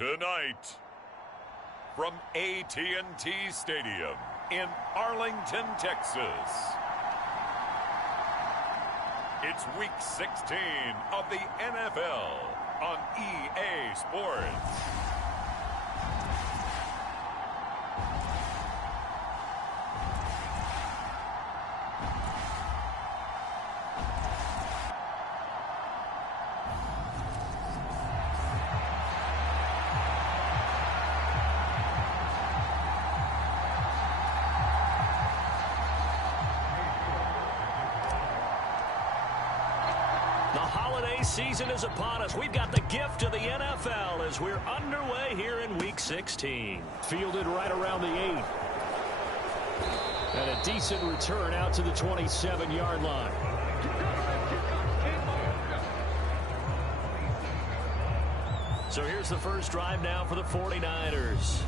Tonight, from AT&T Stadium in Arlington, Texas, it's Week 16 of the NFL on EA Sports. Season is upon us. We've got the gift of the NFL as we're underway here in Week 16. Fielded right around the 8. And a decent return out to the 27-yard line. So here's the first drive now for the 49ers.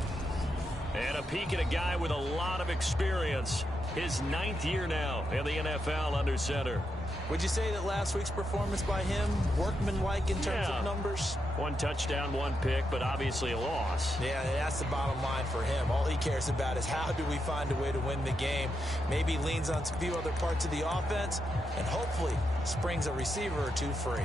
And a peek at a guy with a lot of experience. His 9th year now in the NFL under center. Would you say that last week's performance by him, workmanlike in terms of numbers? 1 touchdown, 1 pick, but obviously a loss. Yeah, that's the bottom line for him. All he cares about is how do we find a way to win the game. Maybe leans on a few other parts of the offense, and hopefully springs a receiver or two free.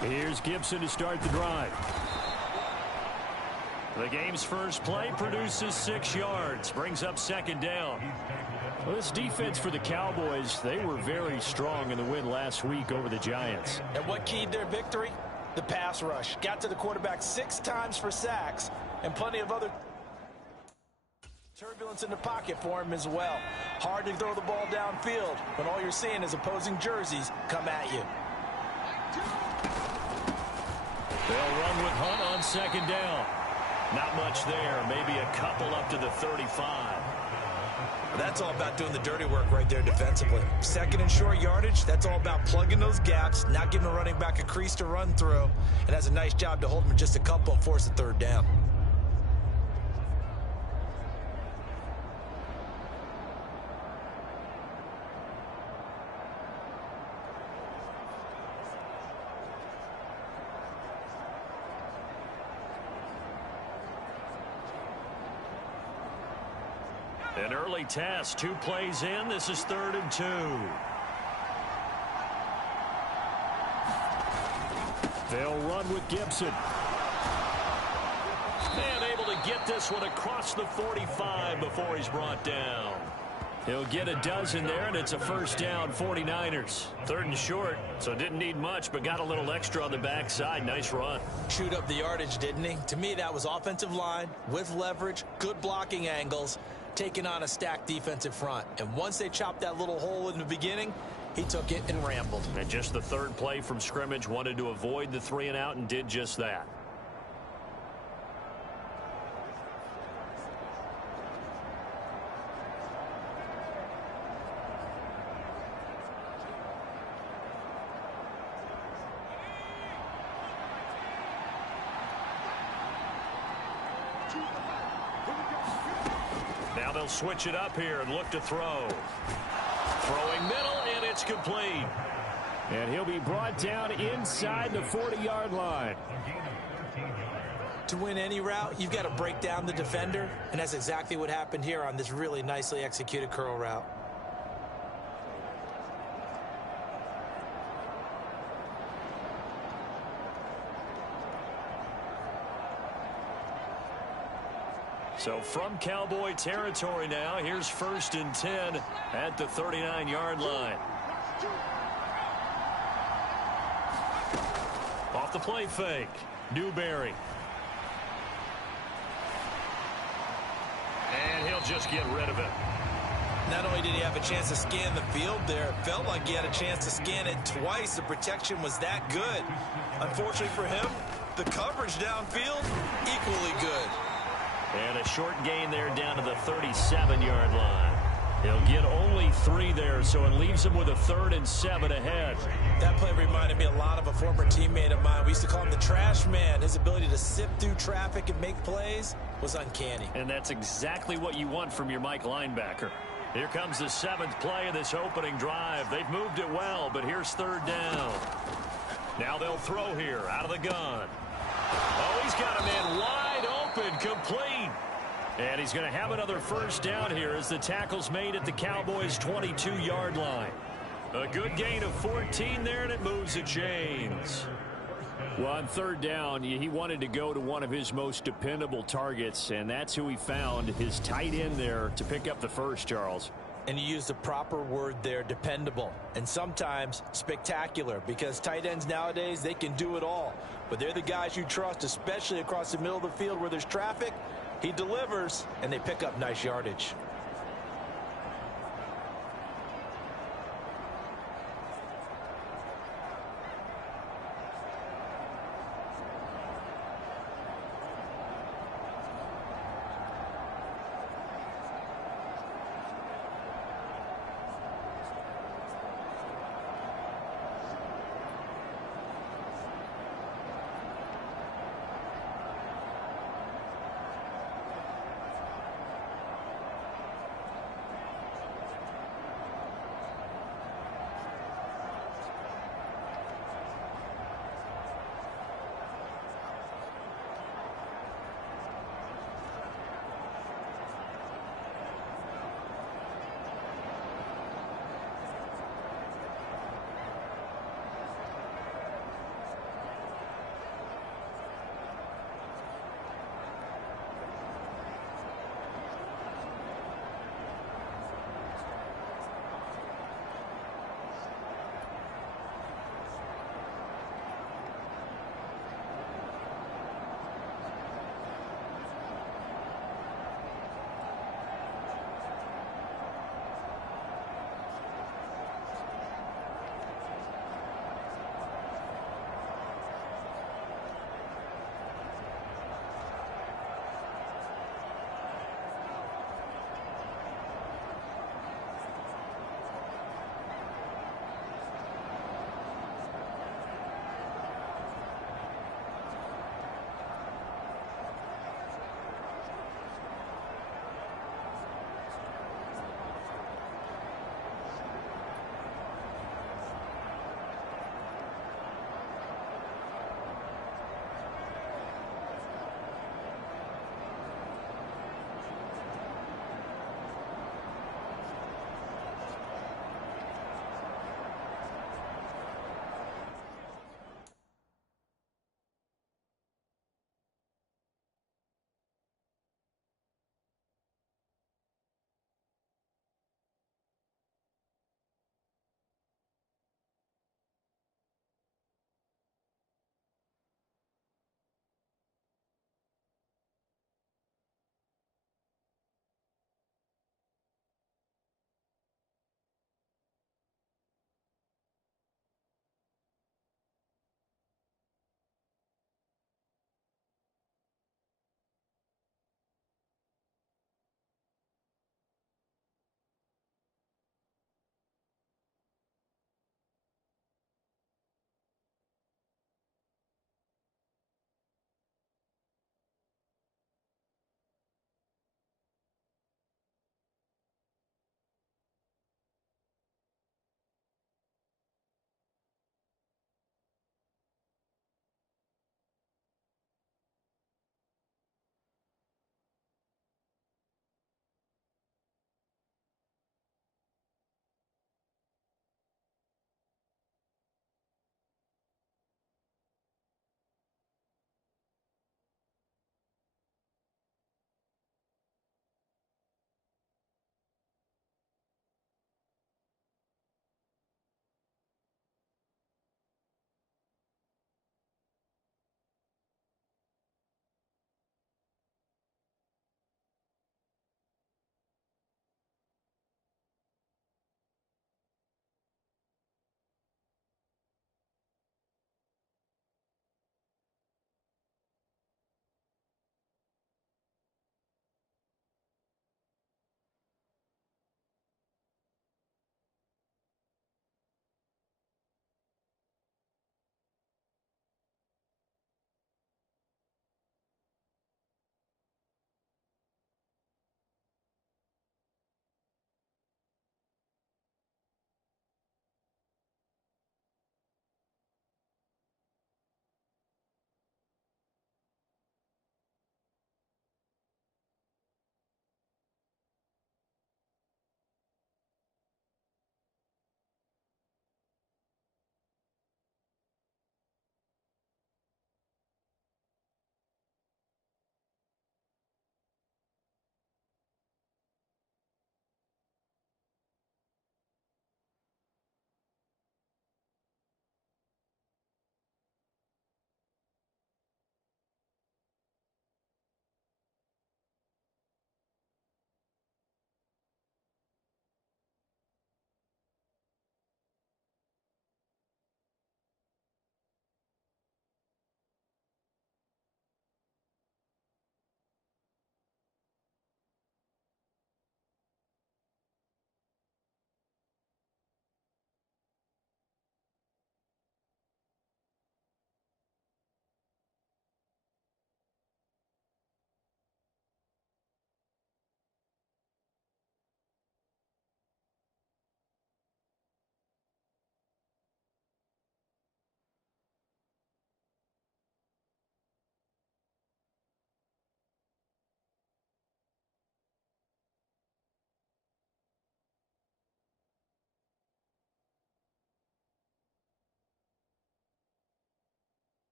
Here's Gibson to start the drive. The game's first play produces 6 yards, brings up 2nd down. Well, this defense for the Cowboys, they were very strong in the win last week over the Giants. And what keyed their victory? The pass rush. Got to the quarterback 6 times for sacks, and plenty of other turbulence in the pocket for him as well. Hard to throw the ball downfield when all you're seeing is opposing jerseys come at you. They'll run with Hunt on 2nd down. Not much there. Maybe a couple up to the 35. That's all about doing the dirty work right there defensively. 2nd and short yardage, that's all about plugging those gaps, not giving a running back a crease to run through, and has a nice job to hold him just a couple and force a 3rd down. An early test, 2 plays in. This is 3rd and 2. They'll run with Gibson. And able to get this one across the 45 before he's brought down. He'll get a dozen there, and it's a 1st down, 49ers. 3rd and short, so didn't need much, but got a little extra on the backside. Nice run. Chewed up the yardage, didn't he? To me, that was offensive line with leverage, good blocking angles, taking on a stacked defensive front. And once they chopped that little hole in the beginning, he took it and rambled. And just the 3rd play from scrimmage, wanted to avoid the 3 and out and did just that. Now they'll switch it up here and look to throw. Throwing middle, and it's complete. And he'll be brought down inside the 40-yard line. To win any route, you've got to break down the defender, and that's exactly what happened here on this really nicely executed curl route. So from Cowboy territory now, here's 1st and 10 at the 39-yard line. Off the play fake, Newberry. And he'll just get rid of it. Not only did he have a chance to scan the field there, it felt like he had a chance to scan it twice. The protection was that good. Unfortunately for him, the coverage downfield, equally good. And a short gain there down to the 37-yard line. He'll get only 3 there, so it leaves him with a 3rd and 7 ahead. That play reminded me a lot of a former teammate of mine. We used to call him the trash man. His ability to sift through traffic and make plays was uncanny. And that's exactly what you want from your Mike linebacker. Here comes the 7th play of this opening drive. They've moved it well, but here's 3rd down. Now they'll throw here out of the gun. Oh, he's got a man wide open, complete. And he's going to have another 1st down here as the tackle's made at the Cowboys' 22-yard line. A good gain of 14 there, and it moves the chains. Well, on 3rd down, he wanted to go to one of his most dependable targets, and that's who he found, his tight end there, to pick up the 1st, Charles. And you used the proper word there, dependable, and sometimes spectacular, because tight ends nowadays, they can do it all. But they're the guys you trust, especially across the middle of the field where there's traffic. He delivers, and they pick up nice yardage.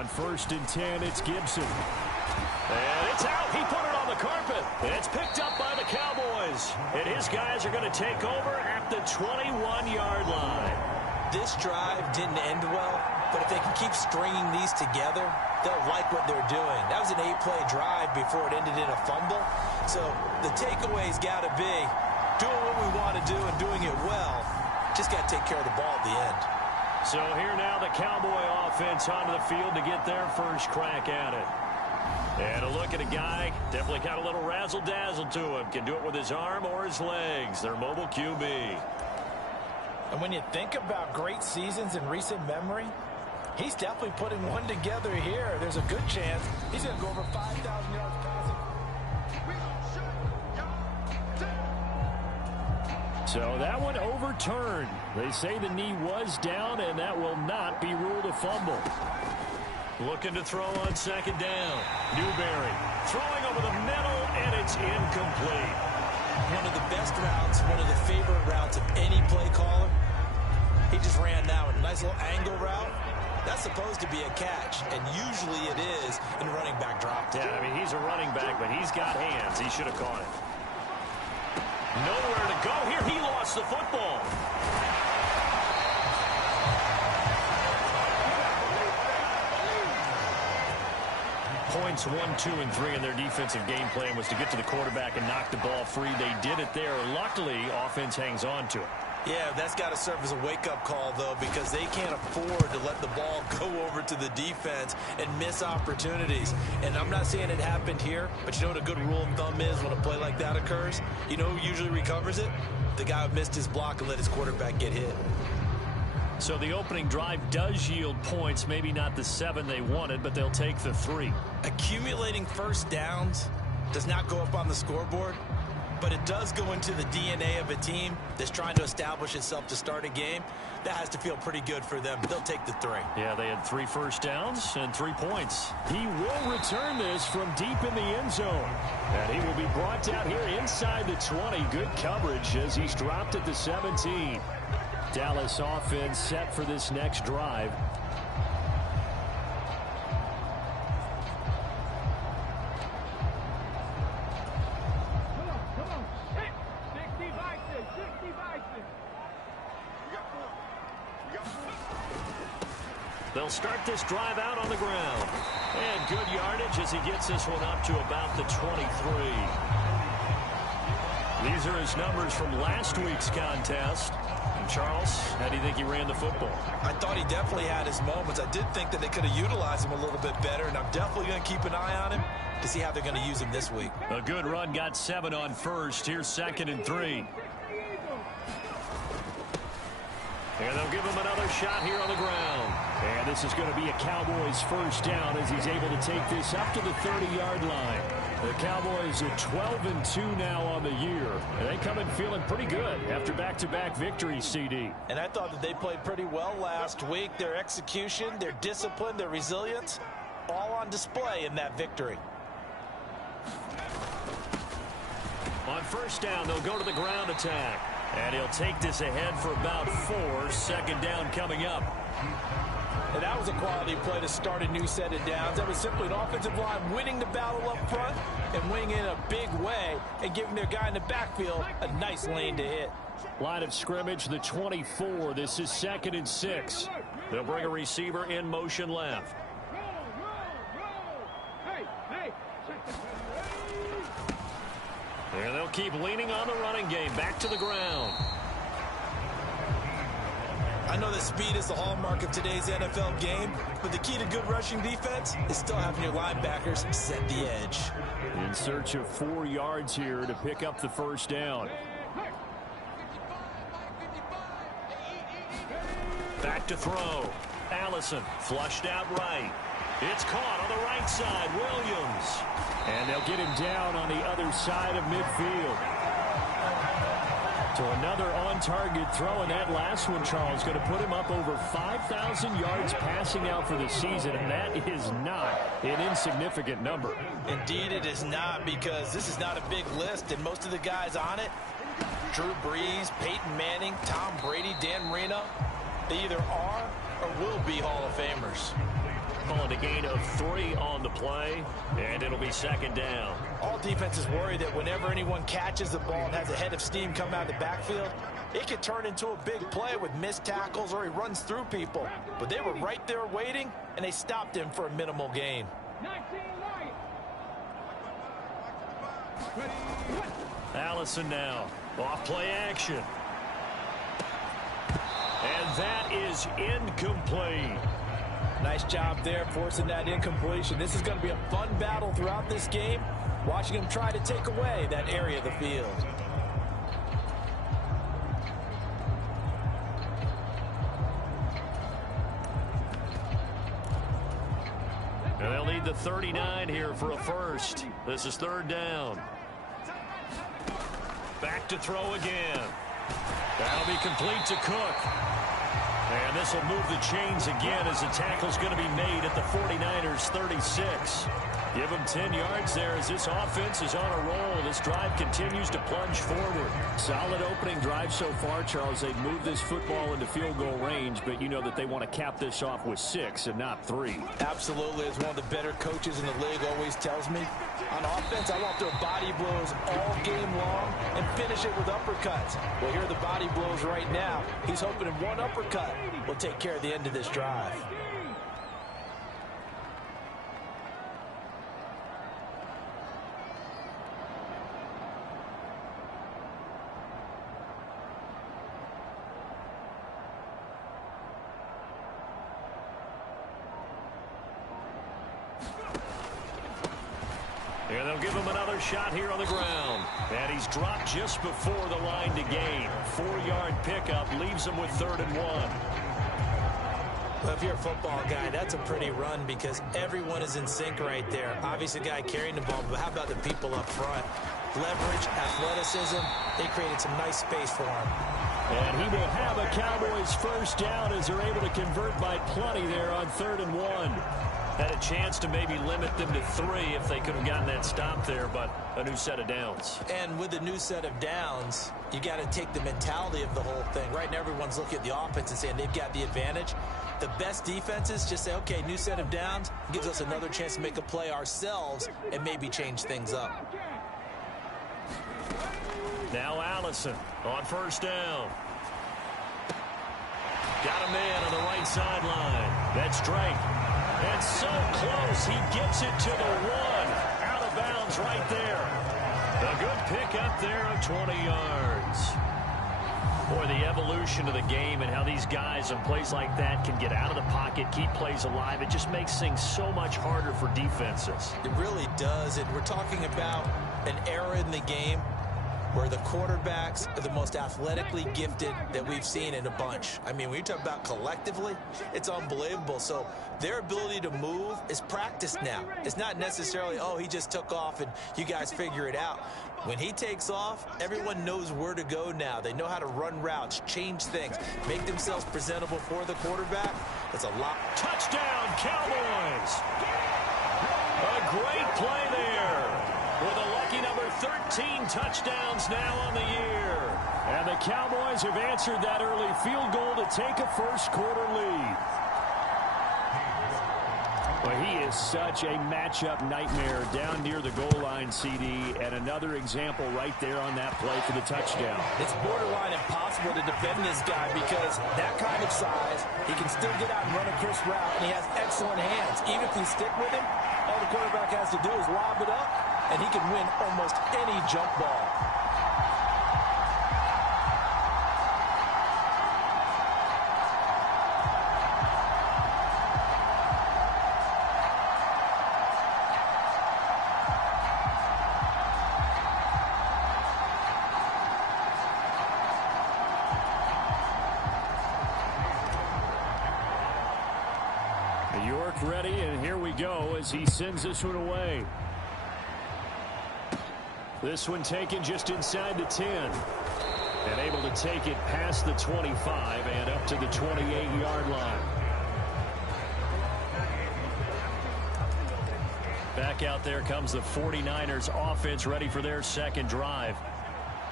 On 1st and 10, it's Gibson. And it's out. He put it on the carpet. And it's picked up by the Cowboys. And his guys are going to take over at the 21-yard line. This drive didn't end well, but if they can keep stringing these together, they'll like what they're doing. That was an 8-play drive before it ended in a fumble. So the takeaway's got to be doing what we want to do and doing it well. Just got to take care of the ball at the end. So here now the Cowboy offense onto the field to get their first crack at it. And a look at a guy, definitely got a little razzle-dazzle to him. Can do it with his arm or his legs. Their mobile QB. And when you think about great seasons in recent memory, he's definitely putting one together here. There's a good chance he's going to go over 5,000 yards passing. So that one overturned. They say the knee was down, and that will not be ruled a fumble. Looking to throw on 2nd down. Newberry throwing over the middle, and it's incomplete. One of the best routes, one of the favorite routes of any play caller. He just ran that one. Nice little angle route. That's supposed to be a catch, and usually it is in running back drop. Yeah, I mean, he's a running back, but he's got hands. He should have caught it. Nowhere to go here. He lost the football. Points 1, 2, and 3 in their defensive game plan was to get to the quarterback and knock the ball free. They did it there. Luckily, offense hangs on to it. Yeah, that's got to serve as a wake-up call, though, because they can't afford to let the ball go over to the defense and miss opportunities. And I'm not saying it happened here, but you know what a good rule of thumb is when a play like that occurs? You know who usually recovers it? The guy who missed his block and let his quarterback get hit. So the opening drive does yield points, maybe not the 7 they wanted, but they'll take the 3. Accumulating first downs does not go up on the scoreboard, but it does go into the DNA of a team that's trying to establish itself to start a game. That has to feel pretty good for them. They'll take the 3. Yeah, they had 3 first downs and 3 points. He will return this from deep in the end zone. And he will be brought down here inside the 20. Good coverage as he's dropped at the 17. Dallas offense set for this next drive. They'll start this drive out on the ground. And good yardage as he gets this one up to about the 23. These are his numbers from last week's contest. And Charles, how do you think he ran the football? I thought he definitely had his moments. I did think that they could have utilized him a little bit better, and I'm definitely going to keep an eye on him to see how they're going to use him this week. A good run, got 7 on first. Here's 2nd and 3. And they'll give him another shot here on the ground. And this is going to be a Cowboys first down as he's able to take this up to the 30-yard line. The Cowboys are 12-2 now on the year. And they come in feeling pretty good after back-to-back victories, CD. And I thought that they played pretty well last week. Their execution, their discipline, their resilience, all on display in that victory. On first down, they'll go to the ground attack. And he'll take this ahead for about 4. 2nd down coming up. And that was a quality play to start a new set of downs. That was simply an offensive line winning the battle up front and winning in a big way and giving their guy in the backfield a nice lane to hit. Line of scrimmage, the 24. This is 2nd and 6. They'll bring a receiver in motion left. And they'll keep leaning on the running game. Back to the ground. I know that speed is the hallmark of today's NFL game, but the key to good rushing defense is still having your linebackers set the edge. In search of 4 yards here to pick up the first down. Back to throw. Allison flushed out right. It's caught on the right side. Williams. And they'll get him down on the other side of midfield. So another on-target throw, and that last one, Charles, going to put him up over 5,000 yards passing out for the season, and that is not an insignificant number. Indeed it is not, because this is not a big list, and most of the guys on it, Drew Brees, Peyton Manning, Tom Brady, Dan Marino, they either are or will be Hall of Famers. football and a gain of 3 on the play, and it'll be second down. All defenses worry that whenever anyone catches the ball and has a head of steam come out of the backfield, it could turn into a big play with missed tackles or he runs through people. But they were right there waiting, and they stopped him for a minimal gain. Allison now, off play action. And that is incomplete. Nice job there forcing that incompletion. This is going to be a fun battle throughout this game, watching him try to take away that area of the field. And they'll need the 39 here for a first. This is third down. Back to throw again. That'll be complete to Cook. And this will move the chains again as the tackle's going to be made at the 49ers 36. Give them 10 yards there as this offense is on a roll. This drive continues to plunge forward. Solid opening drive so far, Charles. They've moved this football into field goal range, but you know that they want to cap this off with 6 and not 3. Absolutely. As one of the better coaches in the league always tells me, on offense, I want their body blows all game long and finish it with uppercuts. Well, here are the body blows right now. He's hoping in one uppercut will take care of the end of this drive. And they'll give him another shot here on the ground. And he's dropped just before the line to gain. 4-yard pickup leaves him with 3rd and 1. Well, if you're a football guy, that's a pretty run because everyone is in sync right there. Obviously, the guy carrying the ball, but how about the people up front? Leverage, athleticism, they created some nice space for him. And he will have a Cowboys first down as they're able to convert by plenty there on 3rd and 1. Had a chance to maybe limit them to 3 if they could have gotten that stop there, but a new set of downs. And with a new set of downs, you got to take the mentality of the whole thing. Right now, everyone's looking at the offense and saying they've got the advantage. The best defenses just say, okay, new set of downs gives us another chance to make a play ourselves and maybe change things up. Now Allison on first down. Got a man on the right sideline. That's Drake. And so close, he gets it to the 1. Out of bounds right there. A good pickup there of 20 yards. Boy, the evolution of the game and how these guys in plays like that can get out of the pocket, keep plays alive, it just makes things so much harder for defenses. It really does. And we're talking about an era in the game where the quarterbacks are the most athletically gifted that we've seen in a bunch. I mean, when you talk about collectively, it's unbelievable. So their ability to move is practiced now. It's not necessarily, oh, he just took off and you guys figure it out. When he takes off, everyone knows where to go now. They know how to run routes, change things, make themselves presentable for the quarterback. It's a lot. Touchdown, Cowboys! A great play there. With a lucky number 13 touchdowns now on the year. And the Cowboys have answered that early field goal to take a first-quarter lead. Well, he is such a matchup nightmare down near the goal line, CD, and another example right there on that play for the touchdown. It's borderline impossible to defend this guy because that kind of size, he can still get out and run a crisp route, and he has excellent hands. Even if you stick with him, all the quarterback has to do is lob it up, and he can win almost any jump ball. York ready, and here we go as he sends this one away. This one taken just inside the 10. And able to take it past the 25 and up to the 28-yard line. Back out there comes the 49ers offense ready for their second drive.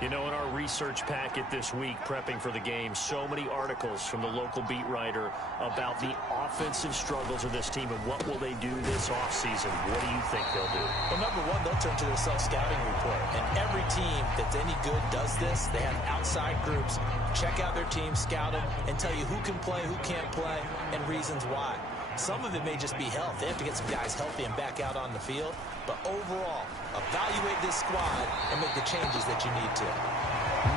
You know, in our research packet this week, prepping for the game, so many articles from the local beat writer about the offensive struggles of this team and what will they do this offseason. What do you think they'll do? Well, number one, they'll turn to their self-scouting report. And every team that's any good does this. They have outside groups. Check out their team, scout them, and tell you who can play, who can't play, and reasons why. Some of it may just be health. They have to get some guys healthy and back out on the field. But overall, evaluate this squad and make the changes that you need to.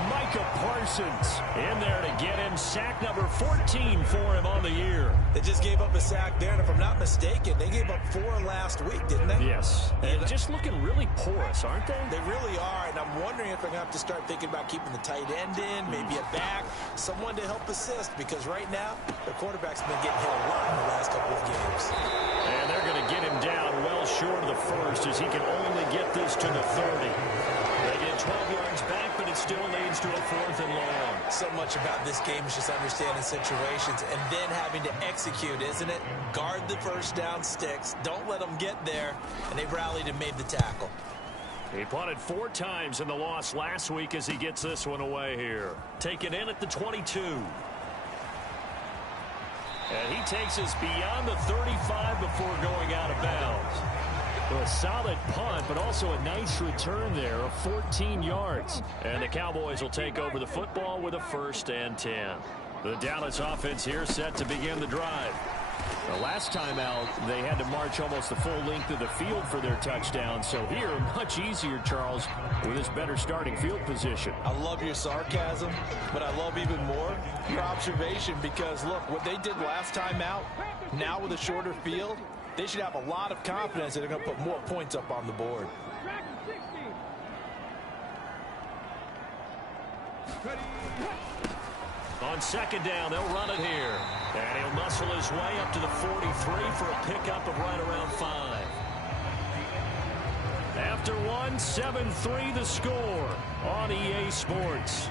Micah Parsons in there to get him sack number 14 for him on the year. They just gave up a sack there, and if I'm not mistaken, they gave up 4 last week, didn't they? Yes. And just looking really porous, aren't they? They really are, and I'm wondering if they're going to have to start thinking about keeping the tight end in, maybe a back, someone to help assist, because right now, the quarterback's been getting hit a lot in the last couple of games. And they're going to get him down well short of the first as he can only get this to the 30. They get 12 yards back, but it still leads to a 4th and long. So much about this game is just understanding situations and then having to execute, isn't it? Guard the first down sticks. Don't let them get there. And they rallied and made the tackle. He punted 4 times in the loss last week as he gets this one away here. Taken in at the 22. And he takes us beyond the 35 before going out of bounds. A solid punt, but also a nice return there of 14 yards. And the Cowboys will take over the football with a 1st and 10. The Dallas offense here set to begin the drive. The last time out, they had to march almost the full length of the field for their touchdown. So here, much easier, Charles, with his better starting field position. I love your sarcasm, but I love even more your observation because, look, what they did last time out, now with a shorter field, they should have a lot of confidence that they're going to put more points up on the board. On 2nd down, they'll run it here. And he'll muscle his way up to the 43 for a pickup of right around 5. After 1, 7-3 the score on EA Sports.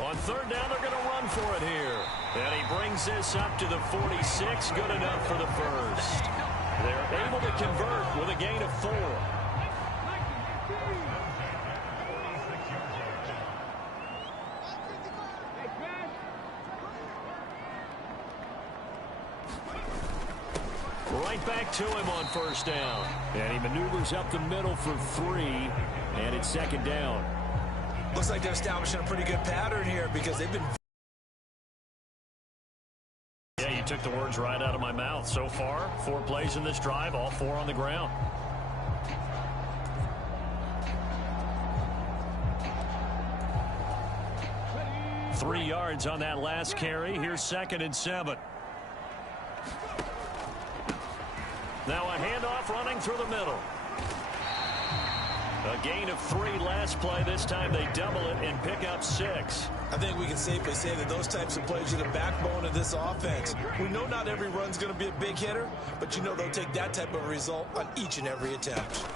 On 3rd down, they're going to run for it here. And he brings this up to the 46. Good enough for the first. They're able to convert with a gain of 4. Right back to him on 1st down. And he maneuvers up the middle for 3. And it's 2nd down. Looks like they're establishing a pretty good pattern here because they've been... Yeah, you took the words right out of my mouth. So far, 4 plays in this drive, all 4 on the ground. Ready. 3 yards on that last carry. Here's 2nd and 7. Now a handoff running through the middle. A gain of 3 last play. This time they double it and pick up 6. I think we can safely say that those types of plays are the backbone of this offense. We know not every run's going to be a big hitter, but you know they'll take that type of result on each and every attempt.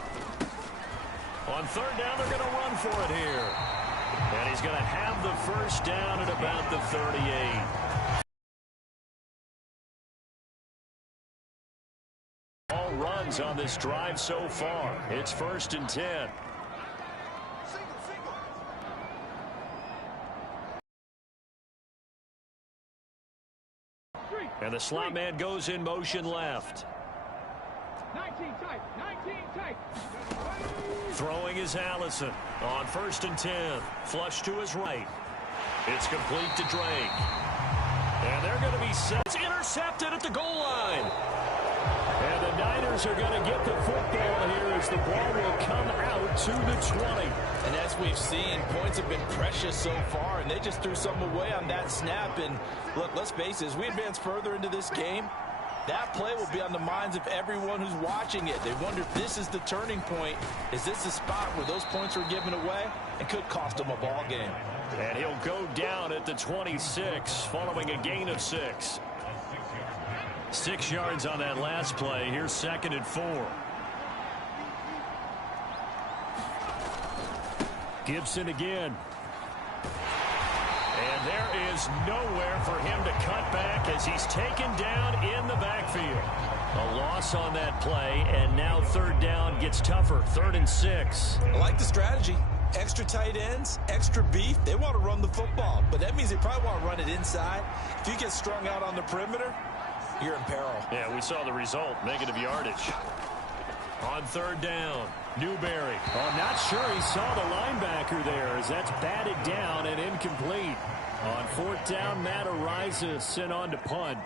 On 3rd down, they're going to run for it here. And he's going to have the 1st down at about the 38. All runs on this drive so far. It's 1st and 10. And the slot man goes in motion left. 19 tight. Throwing is Allison on 1st and 10. Flush to his right. It's complete to Drake. And they're going to be set. It's intercepted at the goal line. And the Niners are going to get the football here as the ball will come out to the 20. And as we've seen, points have been precious so far, and they just threw some away on that snap. And look, let's face it, as we advance further into this game, that play will be on the minds of everyone who's watching it. They wonder if this is the turning point. Is this the spot where those points were given away? It could cost them a ball game. And he'll go down at the 26 following a gain of 6. 6 yards on that last play. Here's 2nd and 4. Gibson again. And there is nowhere for him to cut back as he's taken down in the backfield. A loss on that play, and now third down gets tougher. 3rd and 6. I like the strategy. Extra tight ends, extra beef. They want to run the football, but that means they probably want to run it inside. If you get strung out on the perimeter, you're in peril. Yeah, we saw the result. Negative yardage. On 3rd down, Newberry. Oh, I'm not sure he saw the linebacker there as that's batted down and incomplete. On 4th down, Matt Ariza sent on to punt.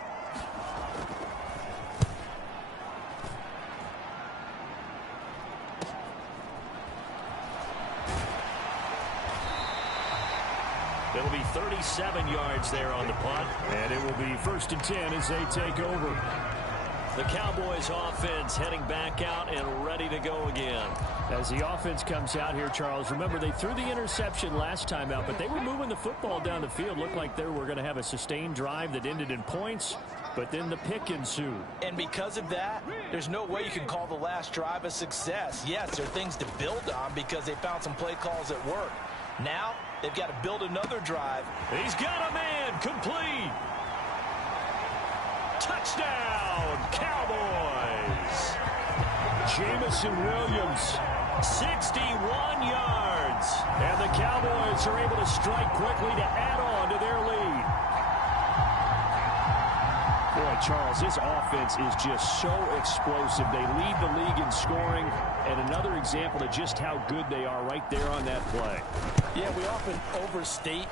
It'll be 37 yards there on the punt. And it will be 1st and 10 as they take over. The Cowboys offense heading back out and ready to go again. As the offense comes out here, Charles, remember they threw the interception last time out, but they were moving the football down the field. Looked like they were going to have a sustained drive that ended in points, but then the pick ensued. And because of that, there's no way you can call the last drive a success. Yes, there are things to build on because they found some play calls that work. Now, they've got to build another drive. He's got a man, complete. Touchdown, Cowboys. Jamison Williams, 61 yards. And the Cowboys are able to strike quickly to add on to their lead. Boy, Charles, this offense is just so explosive. They lead the league in scoring, and another example of just how good they are right there on that play. Yeah, we often overstate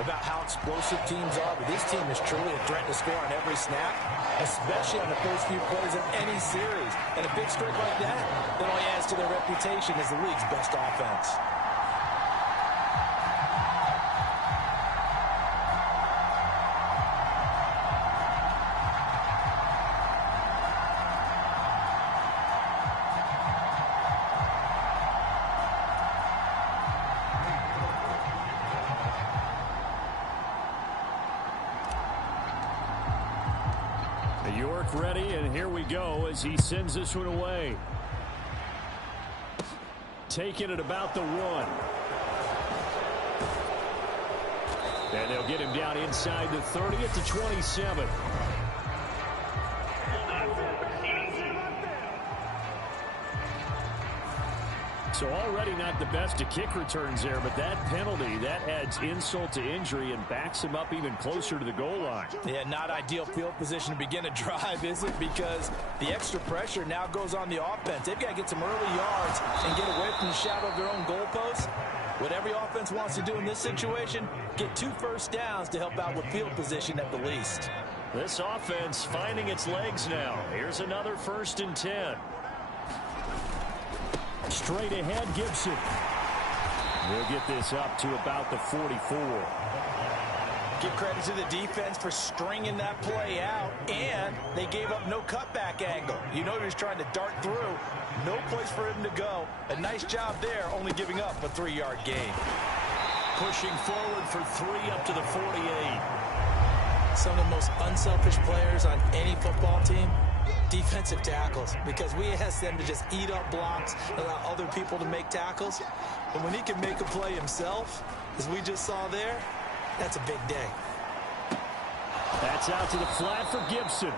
about how explosive teams are, but this team is truly a threat to score on every snap, especially on the first few plays of any series. And a big streak like that only adds to their reputation as the league's best offense. York ready, and here we go as he sends this one away. Taking it about the 1. And they'll get him down inside the 30 at the 27. So already not the best of kick returns there, but that penalty, that adds insult to injury and backs him up even closer to the goal line. Yeah, not ideal field position to begin a drive, is it? Because the extra pressure now goes on the offense. They've got to get some early yards and get away from the shadow of their own goalposts. What every offense wants to do in this situation, get 2 first downs to help out with field position at the least. This offense finding its legs now. Here's another 1st and 10. Straight ahead, Gibson. We'll get this up to about the 44. Give credit to the defense for stringing that play out, and they gave up no cutback angle. You know he was trying to dart through. No place for him to go. A nice job there, only giving up a 3-yard gain. Pushing forward for 3 up to the 48. Some of the most unselfish players on any football team, defensive tackles, because we ask them to just eat up blocks, allow other people to make tackles. But when he can make a play himself, as we just saw there, that's a big day. That's out to the flat for Gibson.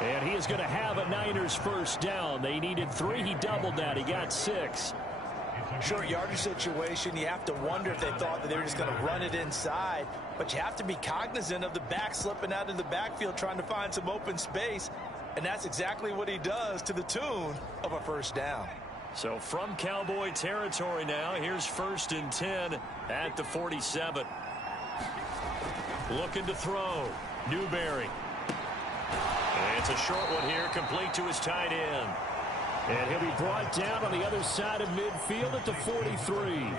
And he is going to have a Niners first down. They needed 3. He doubled that. He got 6. Short yardage situation, you have to wonder if they thought that they were just going to run it inside. But you have to be cognizant of the back slipping out of the backfield trying to find some open space. And that's exactly what he does to the tune of a first down. So from Cowboy territory now, here's 1st and 10 at the 47. Looking to throw. Newberry. And it's a short one here, complete to his tight end. And he'll be brought down on the other side of midfield at the 43.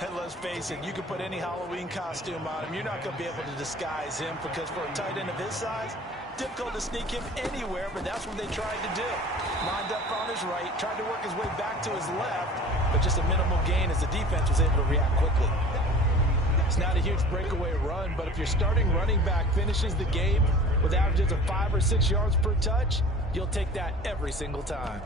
And let's face it, you can put any Halloween costume on him. You're not going to be able to disguise him because for a tight end of his size, difficult to sneak him anywhere, but that's what they tried to do. Lined up on his right, tried to work his way back to his left, but just a minimal gain as the defense was able to react quickly. It's not a huge breakaway run, but if your starting running back finishes the game with averages of 5 or 6 yards per touch, you'll take that every single time.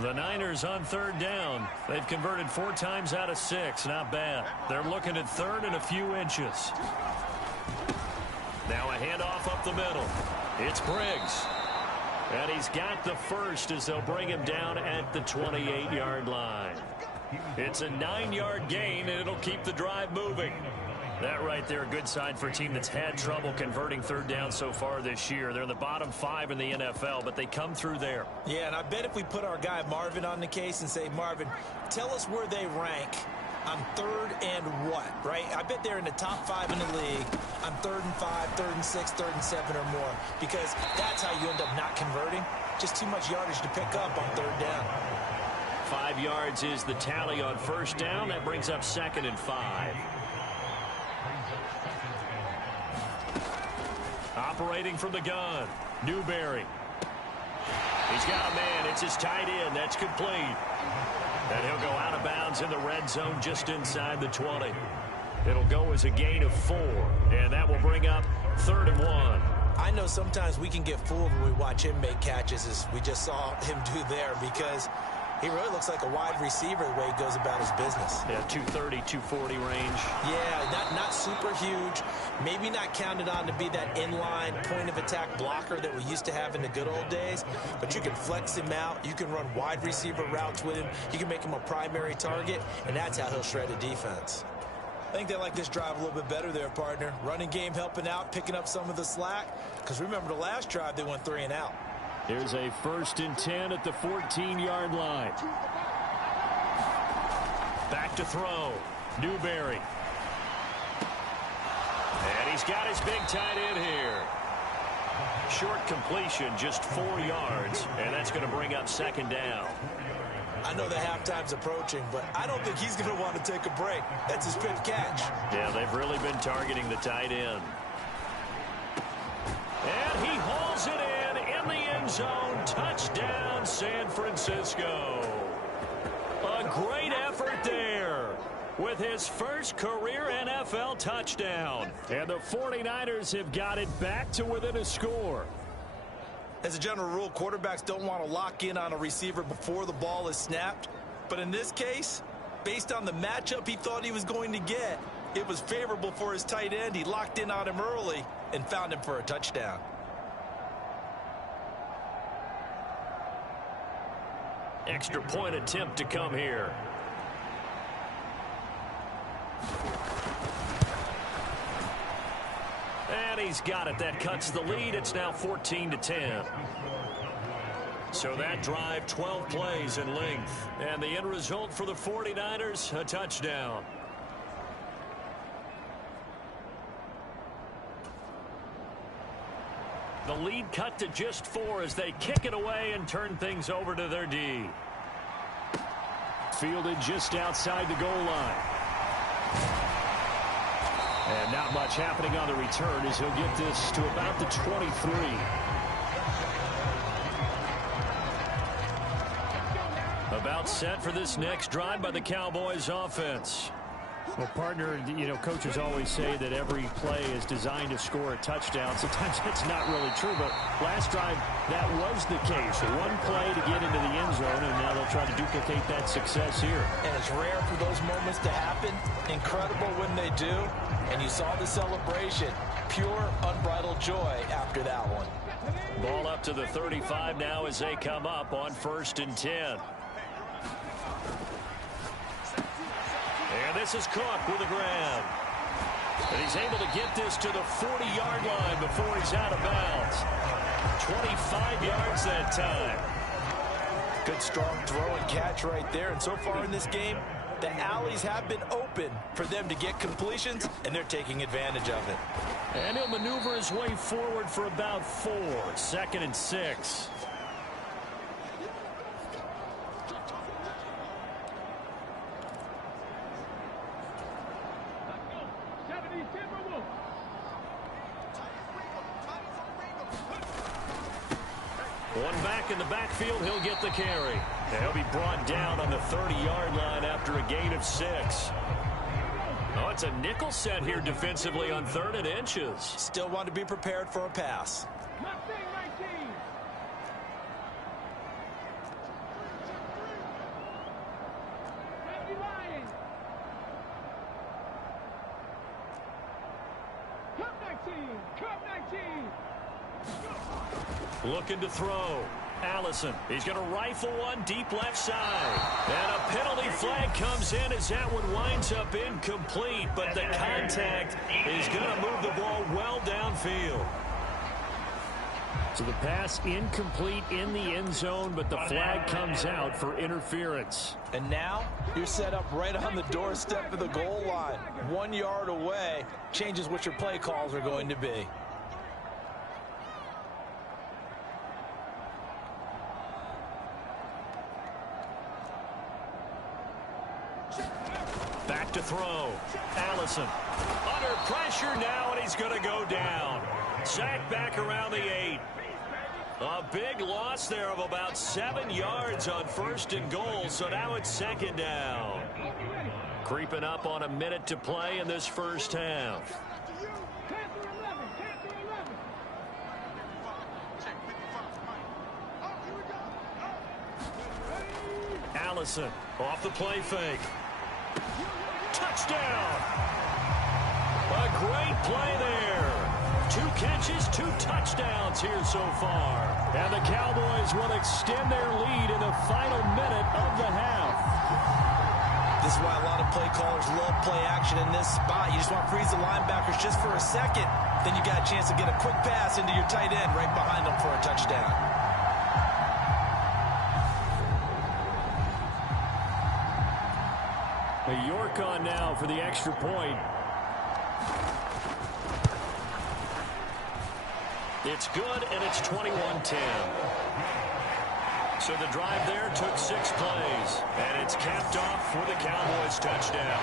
The Niners on third down. They've converted 4 times out of 6. Not bad. They're looking at third and a few inches. Now a handoff up the middle. It's Briggs. And he's got the first as they'll bring him down at the 28-yard line. It's a 9-yard gain, and it'll keep the drive moving. That right there, a good sign for a team that's had trouble converting third down so far this year. They're in the bottom 5 in the NFL, but they come through there. Yeah, and I bet if we put our guy Marvin on the case and say, Marvin, tell us where they rank on third and what, right? I bet they're in the top 5 in the league on 3rd and 5, 3rd and 6, 3rd and 7 or more, because that's how you end up not converting. Just too much yardage to pick up on third down. 5 yards is the tally on first down. That brings up 2nd and 5. Operating from the gun, Newberry. He's got a man. It's his tight end. That's complete. And he'll go out of bounds in the red zone just inside the 20. It'll go as a gain of 4, and that will bring up 3rd and 1. I know sometimes we can get fooled when we watch him make catches, as we just saw him do there, because he really looks like a wide receiver the way he goes about his business. Yeah, 230, 240 range. Yeah, not super huge. Maybe not counted on to be that inline point-of-attack blocker that we used to have in the good old days. But you can flex him out. You can run wide receiver routes with him. You can make him a primary target, and that's how he'll shred a defense. I think they like this drive a little bit better there, partner. Running game helping out, picking up some of the slack. Because remember the last drive, they went 3 and out. Here's a 1st and 10 at the 14-yard line. Back to throw. Newberry. And he's got his big tight end here. Short completion, just 4 yards, and that's going to bring up 2nd down. I know the halftime's approaching, but I don't think he's going to want to take a break. That's his fifth catch. Yeah, they've really been targeting the tight end. And he hauls it in the end zone. Touchdown, San Francisco. A great effort there with his first career NFL touchdown. And the 49ers have got it back to within a score. As a general rule, quarterbacks don't want to lock in on a receiver before the ball is snapped. But in this case, based on the matchup he thought he was going to get, it was favorable for his tight end. He locked in on him early and found him for a touchdown. Extra point attempt to come here. And he's got it. That cuts the lead. It's now 14-10. So that drive, 12 plays in length. And the end result for the 49ers, a touchdown. The lead cut to just 4 as they kick it away and turn things over to their D. Fielded just outside the goal line. And not much happening on the return as he'll get this to about the 23. About set for this next drive by the Cowboys offense. Well, partner, you know, coaches always say that every play is designed to score a touchdown. Sometimes it's not really true, but last drive, that was the case. One play to get into the end zone, and now they'll try to duplicate that success here. And it's rare for those moments to happen. Incredible when they do. And you saw the celebration. Pure, unbridled joy after that one. Ball up to the 35 now as they come up on 1st and 10. And this is Cook with a grab. And he's able to get this to the 40-yard line before he's out of bounds. 25 yards that time. Good strong throw and catch right there. And so far in this game, the alleys have been open for them to get completions, and they're taking advantage of it. And he'll maneuver his way forward for about 4. 2nd and 6. One back in the backfield, he'll get the carry. He'll be brought down on the 30-yard line after a gain of 6. Oh, it's a nickel set here defensively on 3rd and inches. Still want to be prepared for a pass. Looking to throw. Allison. He's going to rifle one deep left side. And a penalty flag comes in as that one winds up incomplete. But the contact is going to move the ball well downfield. So the pass incomplete in the end zone, but the flag comes out for interference. And now you're set up right on the doorstep of the goal line. 1 yard away changes what your play calls are going to be. Back to throw. Allison under pressure now, and he's going to go down. Sacked back around the 8. A big loss there of about 7 yards on 1st and goal, so now it's 2nd down. Creeping up on a minute to play in this first half. Allison off the play fake. Touchdown! A great play there. 2 catches, 2 touchdowns here so far. And the Cowboys will extend their lead in the final minute of the half. This is why a lot of play callers love play action in this spot. You just want to freeze the linebackers just for a second. Then you got a chance to get a quick pass into your tight end right behind them for a touchdown. York on now for the extra point. It's good, and it's 21-10. So the drive there took 6 plays, and it's capped off with a Cowboys touchdown.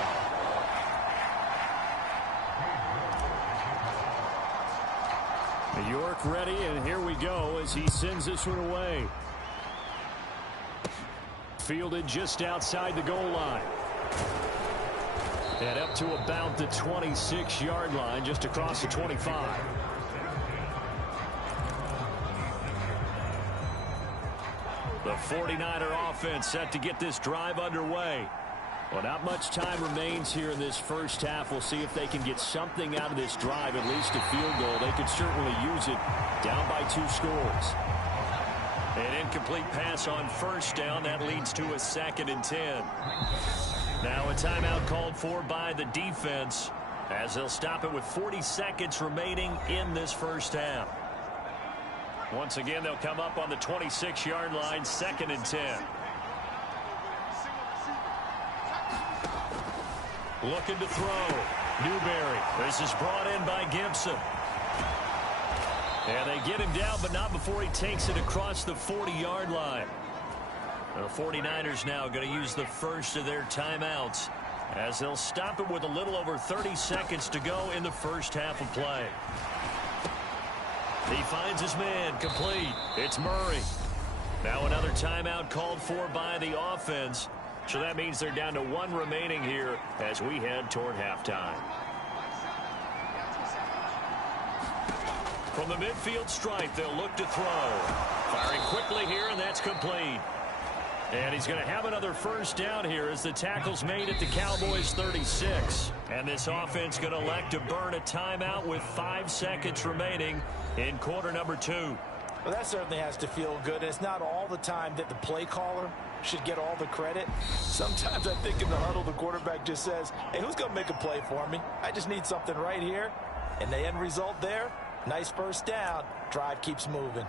York ready, and here we go as he sends this one away. Fielded just outside the goal line. And up to about the 26-yard line, just across the 25. The 49er offense set to get this drive underway. Well, not much time remains here in this first half. We'll see if they can get something out of this drive, at least a field goal. They could certainly use it down by 2 scores. An incomplete pass on 1st down. That leads to a 2nd and 10. Now a timeout called for by the defense as they'll stop it with 40 seconds remaining in this first half. Once again, they'll come up on the 26-yard line, 2nd and 10. Looking to throw. Newberry. This is brought in by Gibson. And they get him down, but not before he takes it across the 40-yard line. The 49ers now going to use the first of their timeouts as they'll stop it with a little over 30 seconds to go in the first half of play. He finds his man complete. It's Murray. Now another timeout called for by the offense. So that means they're down to 1 remaining here as we head toward halftime. From the midfield stripe, they'll look to throw. Firing quickly here, and that's complete. And he's going to have another first down here as the tackle's made at the Cowboys 36. And this offense going to elect to burn a timeout with 5 seconds remaining in quarter number 2. Well, that certainly has to feel good. It's not all the time that the play caller should get all the credit. Sometimes I think in the huddle, the quarterback just says, hey, who's going to make a play for me? I just need something right here. And the end result there, nice first down. Drive keeps moving.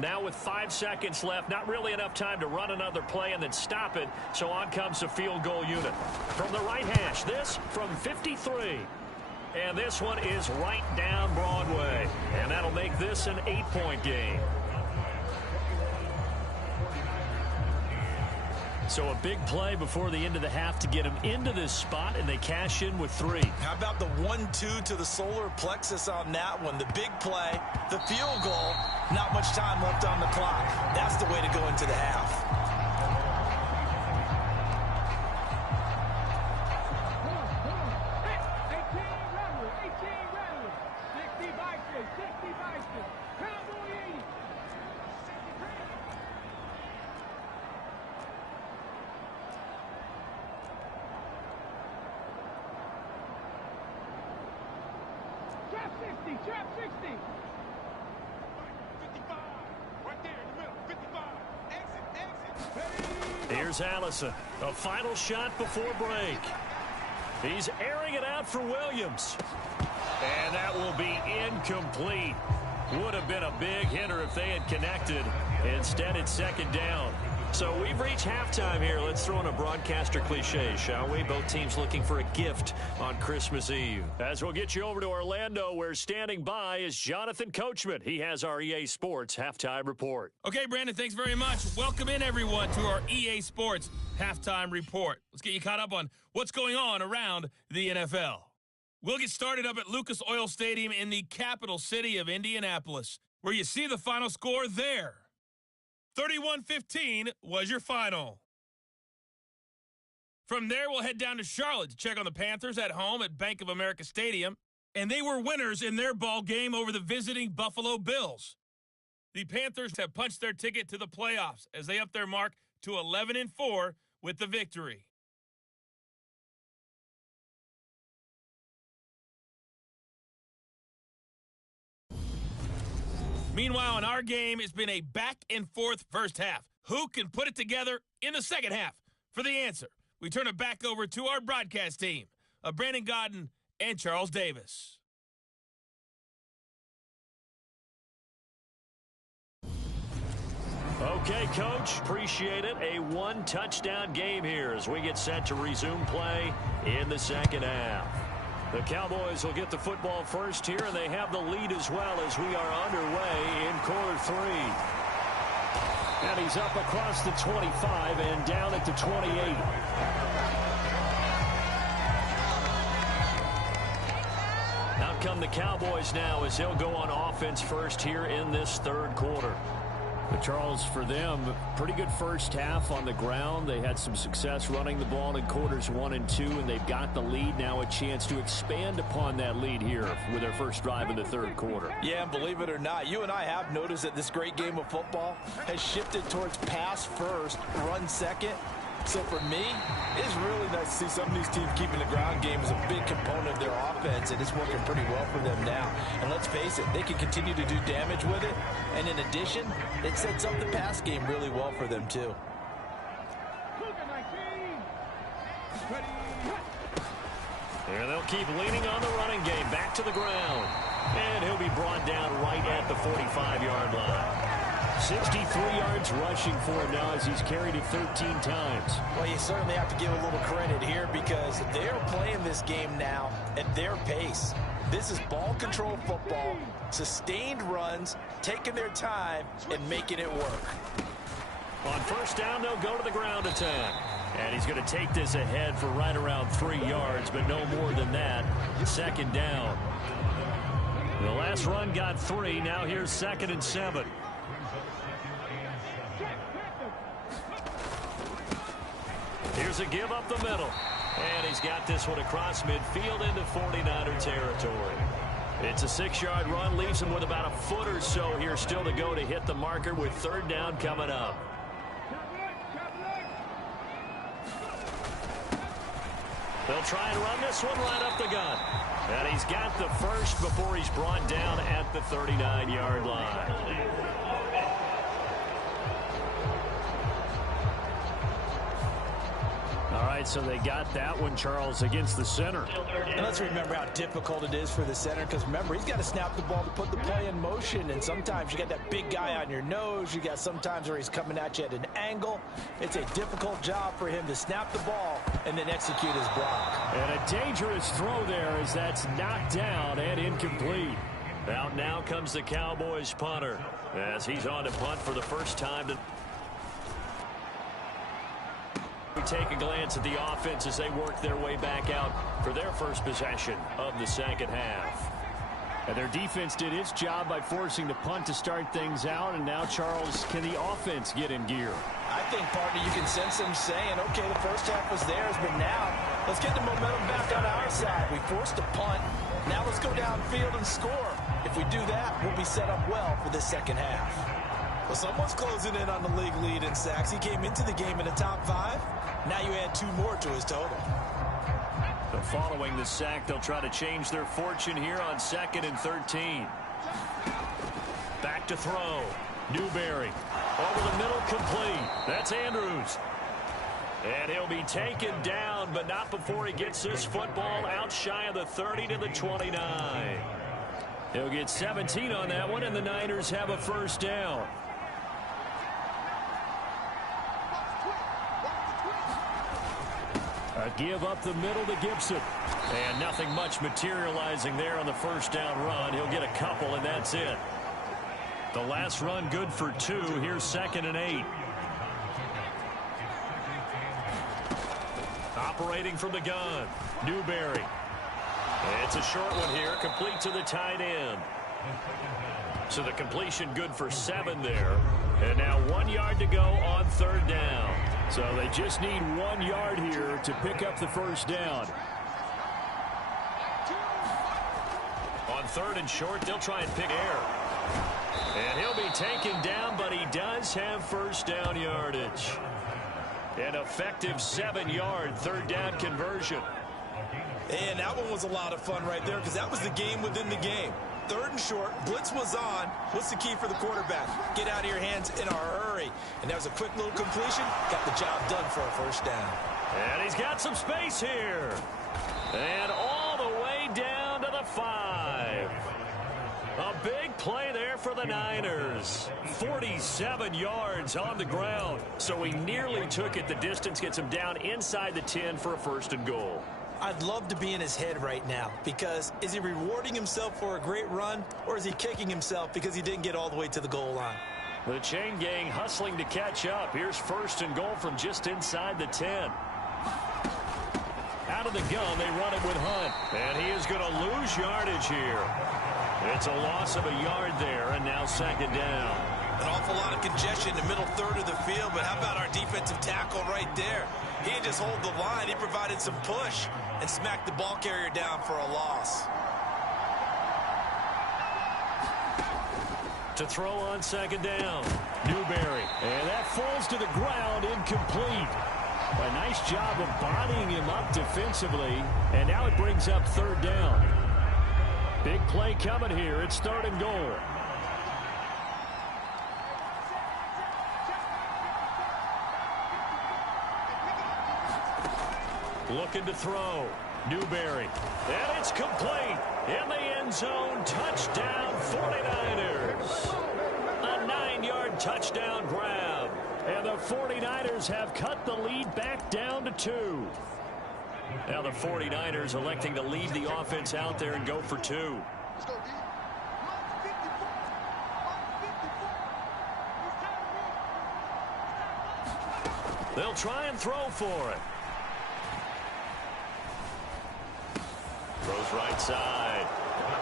Now with 5 seconds left, not really enough time to run another play and then stop it. So on comes the field goal unit. From the right hash, this from 53. And this one is right down Broadway. And that'll make this an 8-point game. So a big play before the end of the half to get them into this spot, and they cash in with 3. How about the 1-2 to the solar plexus on that one? The big play, the field goal, not much time left on the clock. That's the way to go into the half. Here's Allison. A final shot before break. He's airing it out for Williams. And that will be incomplete. Would have been a big hitter if they had connected. Instead, it's second down. So we've reached halftime here. Let's throw in a broadcaster cliche, shall we? Both teams looking for a gift on Christmas Eve. As we'll get you over to Orlando, where standing by is Jonathan Coachman. He has our EA Sports Halftime Report. Okay, Brandon, thanks very much. Welcome in, everyone, to our EA Sports Halftime Report. Let's get you caught up on what's going on around the NFL. We'll get started up at Lucas Oil Stadium in the capital city of Indianapolis, where you see the final score there. 31-15 was your final. From there, we'll head down to Charlotte to check on the Panthers at home at Bank of America Stadium, and they were winners in their ball game over the visiting Buffalo Bills. The Panthers have punched their ticket to the playoffs as they up their mark to 11-4 with the victory. Meanwhile, in our game, it's been a back-and-forth first half. Who can put it together in the second half? For the answer, we turn it back over to our broadcast team of Brandon Godden and Charles Davis. Okay, Coach, appreciate it. A one-touchdown game here as we get set to resume play in the second half. The Cowboys will get the football first here, and they have the lead as well as we are underway in quarter three. And he's up across the 25 and down at the 28. Out come the Cowboys now as they'll go on offense first here in this third quarter. But Charles, for them, pretty good first half on the ground. They had some success running the ball in quarters 1 and 2, and they've got the lead now, a chance to expand upon that lead here with their first drive in the third quarter. Yeah, and believe it or not, you and I have noticed that this great game of football has shifted towards pass first, run second. So for me, it's really nice to see some of these teams keeping the ground game as a big component of their offense, and it's working pretty well for them now. And let's face it, they can continue to do damage with it. And in addition, it sets up the pass game really well for them too. There they'll keep leaning on the running game. Back to the ground. And he'll be brought down right at the 45-yard line. 63 yards rushing for him now as he's carried it 13 times. Well, you certainly have to give a little credit here because they're playing this game now at their pace. This is ball control football, sustained runs, taking their time, and making it work. On first down, they'll go to the ground attack. And he's going to take this ahead for right around 3 yards, but no more than that. Second down. The last run got 3. Now here's 2nd and 7. Here's a give up the middle. And he's got this one across midfield into 49er territory. It's a 6-yard run, leaves him with about a foot or so here still to go to hit the marker with third down coming up. They'll try and run this one right up the gut. And he's got the first before he's brought down at the 39-yard line. All right, so they got that one, Charles, against the center. And let's remember how difficult it is for the center because, remember, he's got to snap the ball to put the play in motion. And sometimes you got that big guy on your nose. You got sometimes where he's coming at you at an angle. It's a difficult job for him to snap the ball and then execute his block. And a dangerous throw there as that's knocked down and incomplete. Out now comes the Cowboys punter as he's on to punt for the first time. We take a glance at the offense as they work their way back out for their first possession of the second half. And their defense did its job by forcing the punt to start things out. And now, Charles, can the offense get in gear? I think, partner, you can sense them saying, okay, the first half was theirs, but now let's get the momentum back on our side. We forced a punt. Now let's go downfield and score. If we do that, we'll be set up well for the second half. Well, someone's closing in on the league lead in sacks. He came into the game in the top 5. Now you add 2 more to his total. But following the sack, they'll try to change their fortune here on 2nd and 13. Back to throw. Newberry. Over the middle, complete. That's Andrews. And he'll be taken down, but not before he gets this football out shy of the 30 to the 29. He'll get 17 on that one, and the Niners have a first down. A give up the middle to Gibson. And nothing much materializing there on the first down run. He'll get a couple, and that's it. The last run good for 2. Here's 2nd and 8. Operating from the gun, Newberry. It's a short one here, complete to the tight end. So the completion good for 7 there. And now 1 yard to go on 3rd down. So they just need 1 yard here to pick up the first down. On 3rd and short, they'll try and pick air. And he'll be taken down, but he does have first down yardage. An effective 7-yard 3rd down conversion. And that one was a lot of fun right there because that was the game within the game. 3rd and short, blitz was on. What's the key for the quarterback? Get out of your hands in a hurry. And that was a quick little completion. Got the job done for a first down. And he's got some space here. And all the way down to the 5. A big play there for the Niners. 47 yards on the ground. So he nearly took it the distance, gets him down inside the 10 for a 1st and goal. I'd love to be in his head right now because is he rewarding himself for a great run or is he kicking himself because he didn't get all the way to the goal line? The chain gang hustling to catch up. Here's 1st and goal from just inside the 10. Out of the gun, they run it with Hunt. And he is going to lose yardage here. It's a loss of a yard there, and now 2nd down. An awful lot of congestion in the middle 3rd of the field, but how about our defensive tackle right there? He didn't just hold the line. He provided some push and smacked the ball carrier down for a loss. To throw on 2nd down, Newberry. And that falls to the ground, incomplete. A nice job of bodying him up defensively, and now it brings up 3rd down. Big play coming here. It's 3rd and goal. Looking to throw. Newberry. And it's complete. In the end zone. Touchdown 49ers. A 9-yard touchdown grab. And the 49ers have cut the lead back down to 2. Now the 49ers electing to lead the offense out there and go for 2. They'll try and throw for it. Throws right side.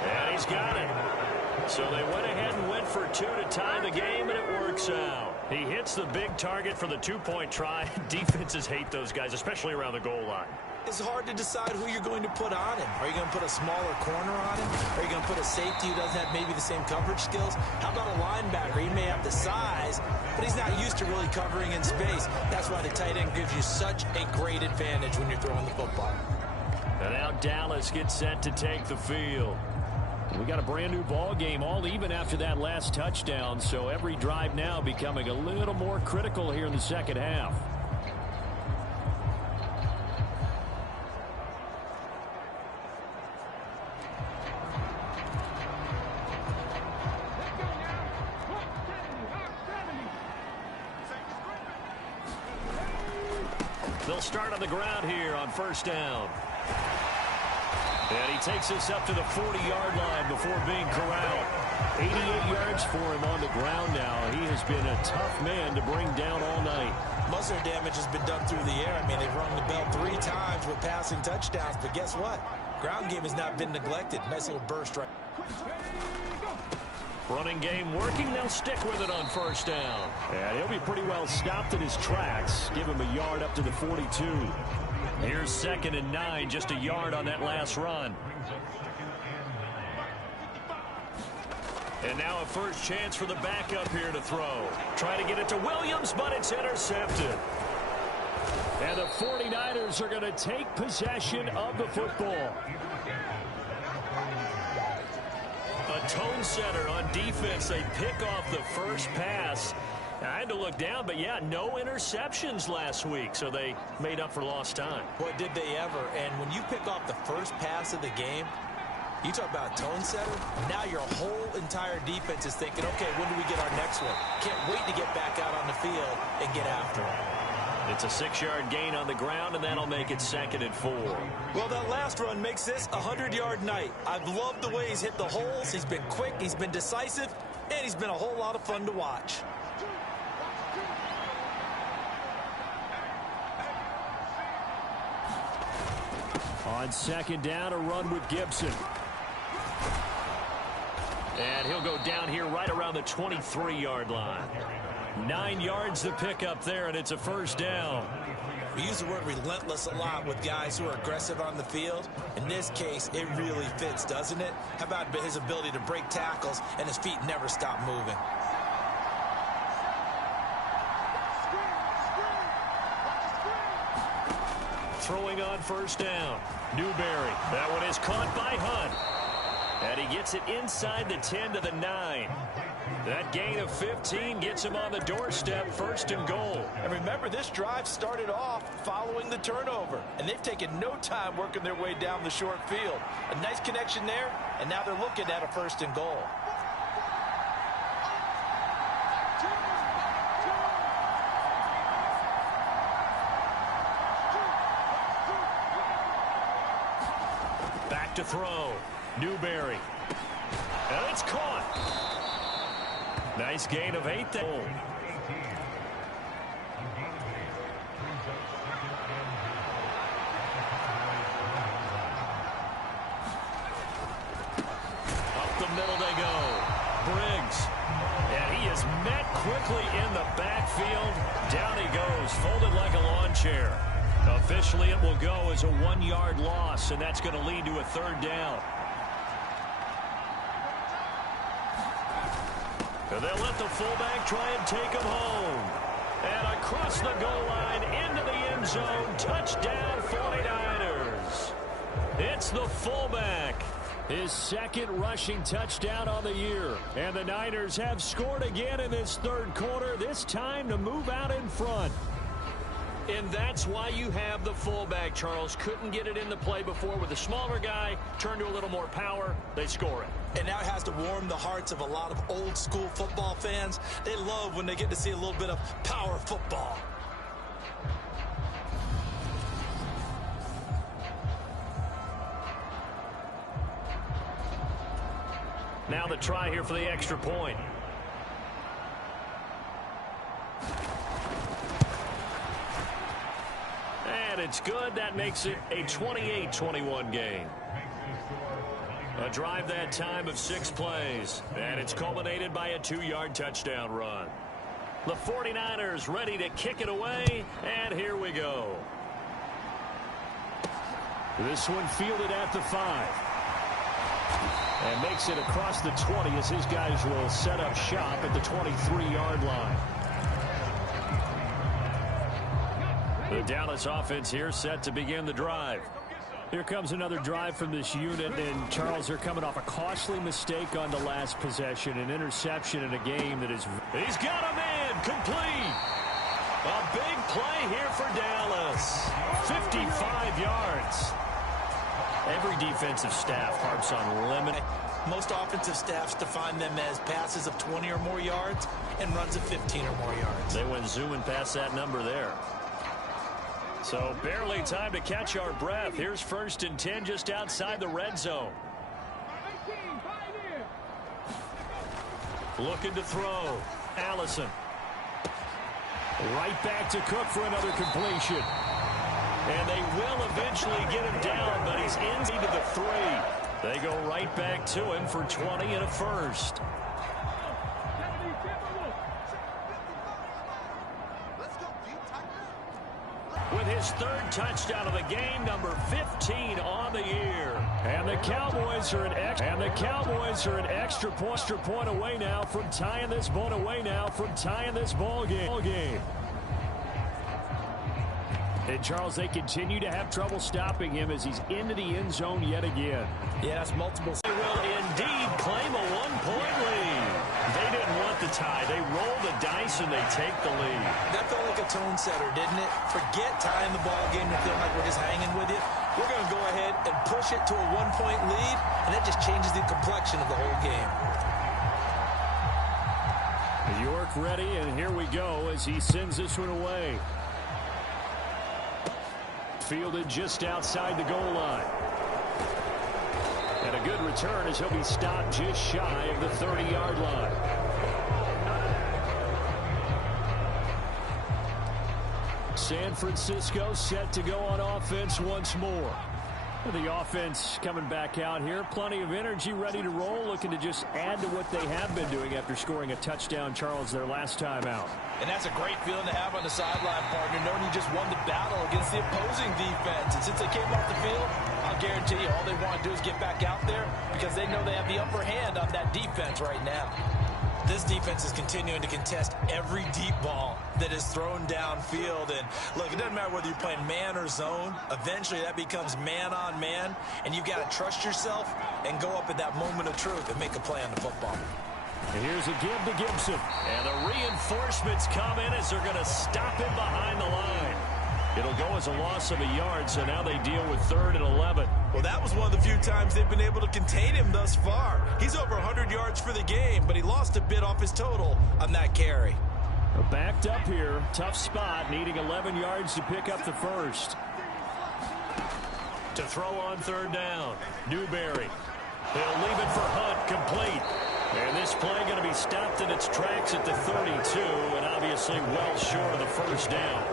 And he's got it. So they went ahead and went for 2 to tie the game, and it works out. He hits the big target for the 2-point try. Defenses hate those guys, especially around the goal line. It's hard to decide who you're going to put on him. Are you going to put a smaller corner on him? Are you going to put a safety who doesn't have maybe the same coverage skills? How about a linebacker? He may have the size, but he's not used to really covering in space. That's why the tight end gives you such a great advantage when you're throwing the football. And now Dallas gets set to take the field. We got a brand new ball game, all even after that last touchdown, so every drive now becoming a little more critical here in the 2nd half. They'll start on the ground here on 1st down. And he takes us up to the 40-yard line before being corralled. 88 yards for him on the ground now. He has been a tough man to bring down all night. Most of their damage has been done through the air. I mean, they've rung the bell 3 times with passing touchdowns, but guess what? Ground game has not been neglected. Nice little burst right. Running game working. They'll stick with it on 1st down. And he'll be pretty well stopped in his tracks. Give him a yard up to the 42. Here's 2nd and 9, just a yard on that last run. And now a first chance for the backup here to throw. Trying to get it to Williams, but it's intercepted. And the 49ers are going to take possession of the football. A tone setter on defense. They pick off the first pass. I had to look down, but yeah, no interceptions last week, so they made up for lost time. Boy, did they ever. And when you pick off the first pass of the game, you talk about a tone setter. Now your whole entire defense is thinking, okay, when do we get our next one? Can't wait to get back out on the field and get after it. It's a 6-yard gain on the ground, and that'll make it 2nd and 4. Well, that last run makes this a 100-yard night. I've loved the way he's hit the holes. He's been quick, he's been decisive, and he's been a whole lot of fun to watch. On 2nd down, a run with Gibson. And he'll go down here right around the 23-yard line. 9 yards to pick up there, and it's a 1st down. We use the word relentless a lot with guys who are aggressive on the field. In this case, it really fits, doesn't it? How about his ability to break tackles and his feet never stop moving? Throwing on 1st down. Newberry. That one is caught by Hunt. And he gets it inside the 10 to the 9. That gain of 15 gets him on the doorstep, 1st and goal. And remember, this drive started off following the turnover, and they've taken no time working their way down the short field. A nice connection there, and now they're looking at a 1st and goal. Back to throw. Newberry. And it's caught. Nice gain of 8 there. Up the middle they go. Briggs. And he is met quickly in the backfield. Down he goes, folded like a lawn chair. Officially, it will go as a 1-yard loss, and that's going to lead to a 3rd down. And they'll let the fullback try and take him home. And across the goal line into the end zone. Touchdown, 49ers. It's the fullback. His 2nd rushing touchdown on the year. And the Niners have scored again in this 3rd quarter, this time to move out in front. And that's why you have the fullback, Charles. Couldn't get it in the play before with a smaller guy. Turned to a little more power. They score it. And now it has to warm the hearts of a lot of old-school football fans. They love when they get to see a little bit of power football. Now the try here for the extra point. And it's good. That makes it a 28-21 game. A drive that time of 6 plays. And it's culminated by a 2-yard touchdown run. The 49ers ready to kick it away. And here we go. This one fielded at the 5. And makes it across the 20 as his guys will set up shop at the 23-yard line. The Dallas offense here set to begin the drive. Here comes another drive from this unit, and Charles, they're coming off a costly mistake on the last possession, an interception in a game that is... He's got a man, complete. A big play here for Dallas. 55 yards. Every defensive staff harps on limit. Most offensive staffs define them as passes of 20 or more yards and runs of 15 or more yards. They went zooming past that number there. So barely time to catch our breath. Here's 1st and 10 just outside the red zone. Looking to throw. Allison. Right back to Cook for another completion. And they will eventually get him down, but he's into the 3. They go right back to him for 20 and a 1st. With his 3rd touchdown of the game, number 15 on the year. And the Cowboys are an extra point away now from tying this ball game. And, Charles, they continue to have trouble stopping him as he's into the end zone yet again. Yeah, that's multiple. They will indeed claim a one-point lead. They didn't want the tie. They roll the dice and they take the lead. That felt like a tone setter, didn't it? Forget tying the ball game and feeling like we're just hanging with you. We're going to go ahead and push it to a one-point lead, and that just changes the complexion of the whole game. York ready, and here we go as he sends this one away. Fielded just outside the goal line. And a good return as he'll be stopped just shy of the 30-yard line. San Francisco set to go on offense once more. The offense coming back out here. Plenty of energy, ready to roll, looking to just add to what they have been doing after scoring a touchdown, Charles, their last time out. And that's a great feeling to have on the sideline, partner, knowing you just won the battle against the opposing defense. And since they came off the field, I'll guarantee you all they want to do is get back out there because they know they have the upper hand on that defense right now. This defense is continuing to contest every deep ball that is thrown downfield. And look, it doesn't matter whether you're playing man or zone. Eventually, that becomes man on man. And you've got to trust yourself and go up at that moment of truth and make a play on the football. And here's a give to Gibson. And the reinforcements come in as they're going to stop him behind the line. It'll go as a loss of a yard, so now they deal with 3rd and 11. Well, that was one of the few times they've been able to contain him thus far. He's over 100 yards for the game, but he lost a bit off his total on that carry. Backed up here, tough spot, needing 11 yards to pick up the first. To throw on 3rd down, Newberry. They'll leave it for Hunt, complete. And this play going to be stopped in its tracks at the 32, and obviously well short of the first down.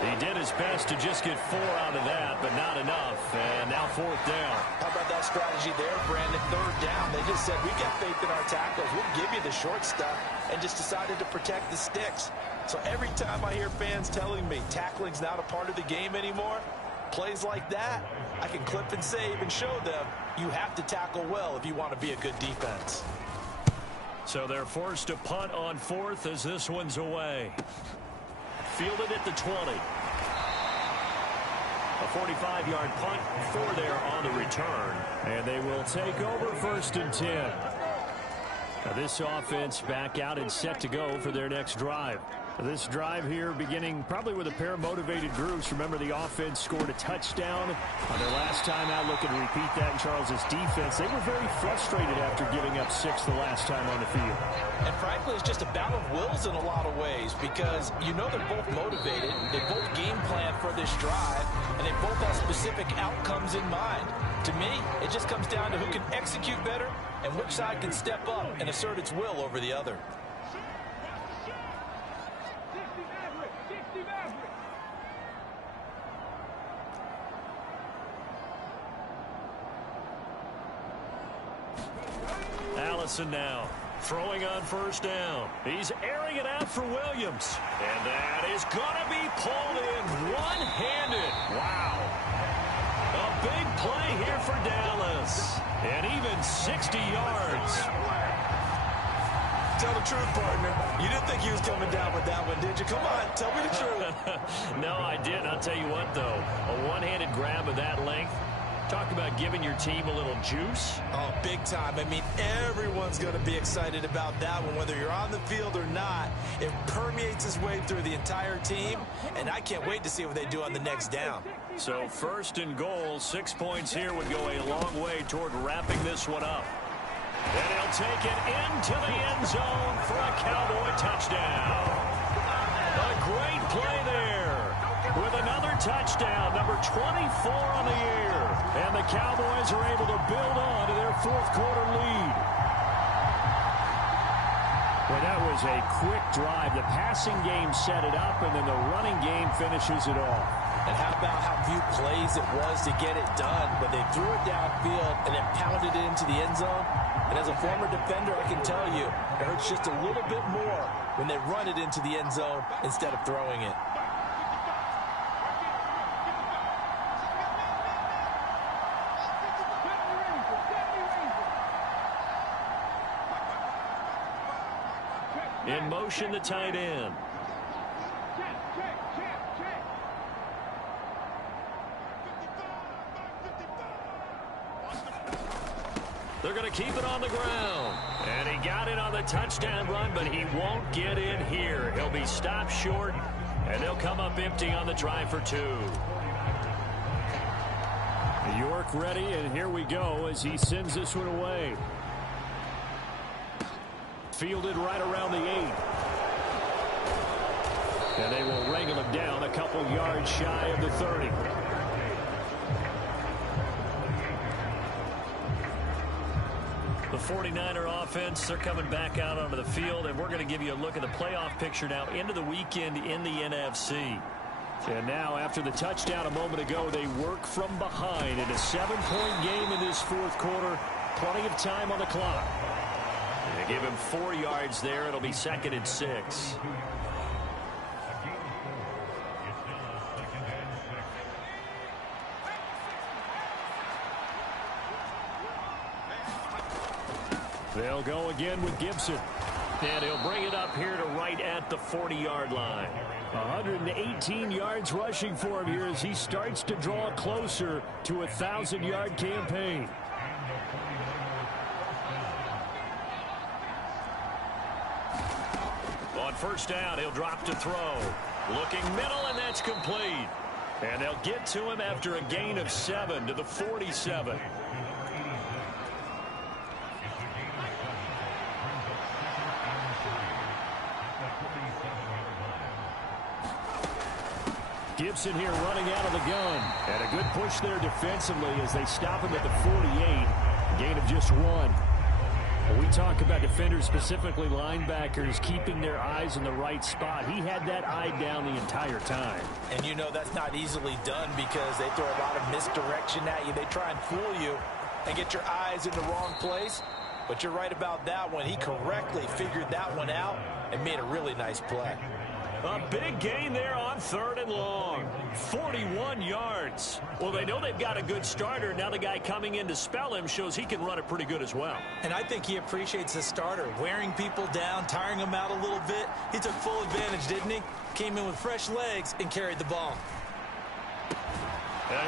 He did his best to just get 4 out of that, but not enough. And now 4th down. How about that strategy there, Brandon? 3rd down. They just said, we got faith in our tackles. We'll give you the short stuff, and just decided to protect the sticks. So every time I hear fans telling me tackling's not a part of the game anymore, plays like that, I can clip and save and show them you have to tackle well if you want to be a good defense. So they're forced to punt on 4th as this one's away. Fielded at the 20. A 45-yard punt, 4 there on the return. And they will take over 1st and 10. Now this offense back out and set to go for their next drive. This drive here beginning probably with a pair of motivated groups. Remember, the offense scored a touchdown on their last time out. Looking to repeat that in Charles's defense. They were very frustrated after giving up 6 the last time on the field. And frankly, it's just a battle of wills in a lot of ways because you know they're both motivated. They both game plan for this drive, and they both have specific outcomes in mind. To me, it just comes down to who can execute better and which side can step up and assert its will over the other. Allison now throwing on 1st down. He's airing it out for Williams. And that is going to be pulled in one-handed. Wow. A big play here for Dallas. And even 60 yards. Tell the truth, partner. You didn't think he was coming down with that one, did you? Come on, tell me the truth. No, I didn't. I'll tell you what, though. A one-handed grab of that length. Talk about giving your team a little juice. Oh, big time. I mean, everyone's going to be excited about that one, whether you're on the field or not. It permeates its way through the entire team, and I can't wait to see what they do on the next down. So 1st and goal, 6 points here would go a long way toward wrapping this one up. And he'll take it into the end zone for a Cowboy touchdown. A great play there with another touchdown, number 24 on the year. And the Cowboys are able to build on to their 4th quarter lead. Well, that was a quick drive. The passing game set it up, and then the running game finishes it off. And how about how few plays it was to get it done, but they threw it downfield and then pounded it into the end zone. And as a former defender, I can tell you, it hurts just a little bit more when they run it into the end zone instead of throwing it. In motion, the tight end. They're going to keep it on the ground. And he got it on the touchdown run, but he won't get in here. He'll be stopped short, and they'll come up empty on the try for 2. York ready, and here we go as he sends this one away. Fielded right around the 8. And they will wrangle him down a couple yards shy of the 30. The 49er offense, they're coming back out onto the field, and we're going to give you a look at the playoff picture now into the weekend in the NFC. And now, after the touchdown a moment ago, they work from behind in a 7-point game in this fourth quarter. Plenty of time on the clock. They give him 4 yards there. It'll be 2nd and 6. They'll go again with Gibson. And he'll bring it up here to right at the 40-yard line. 118 yards rushing for him here as he starts to draw closer to a 1,000-yard campaign. On first down, he'll drop to throw. Looking middle, and that's complete. And they'll get to him after a gain of 7 to the 47. Gibson here running out of the gun. And a good push there defensively as they stop him at the 48. Gain of just 1. When we talk about defenders, specifically linebackers, keeping their eyes in the right spot, he had that eye down the entire time. And you know that's not easily done because they throw a lot of misdirection at you. They try and fool you and get your eyes in the wrong place. But you're right about that one. He correctly figured that one out and made a really nice play. A big gain there on 3rd and long. 41 yards. Well, they know they've got a good starter. Now the guy coming in to spell him shows he can run it pretty good as well. And I think he appreciates the starter. Wearing people down, tiring them out a little bit. He took full advantage, didn't he? Came in with fresh legs and carried the ball.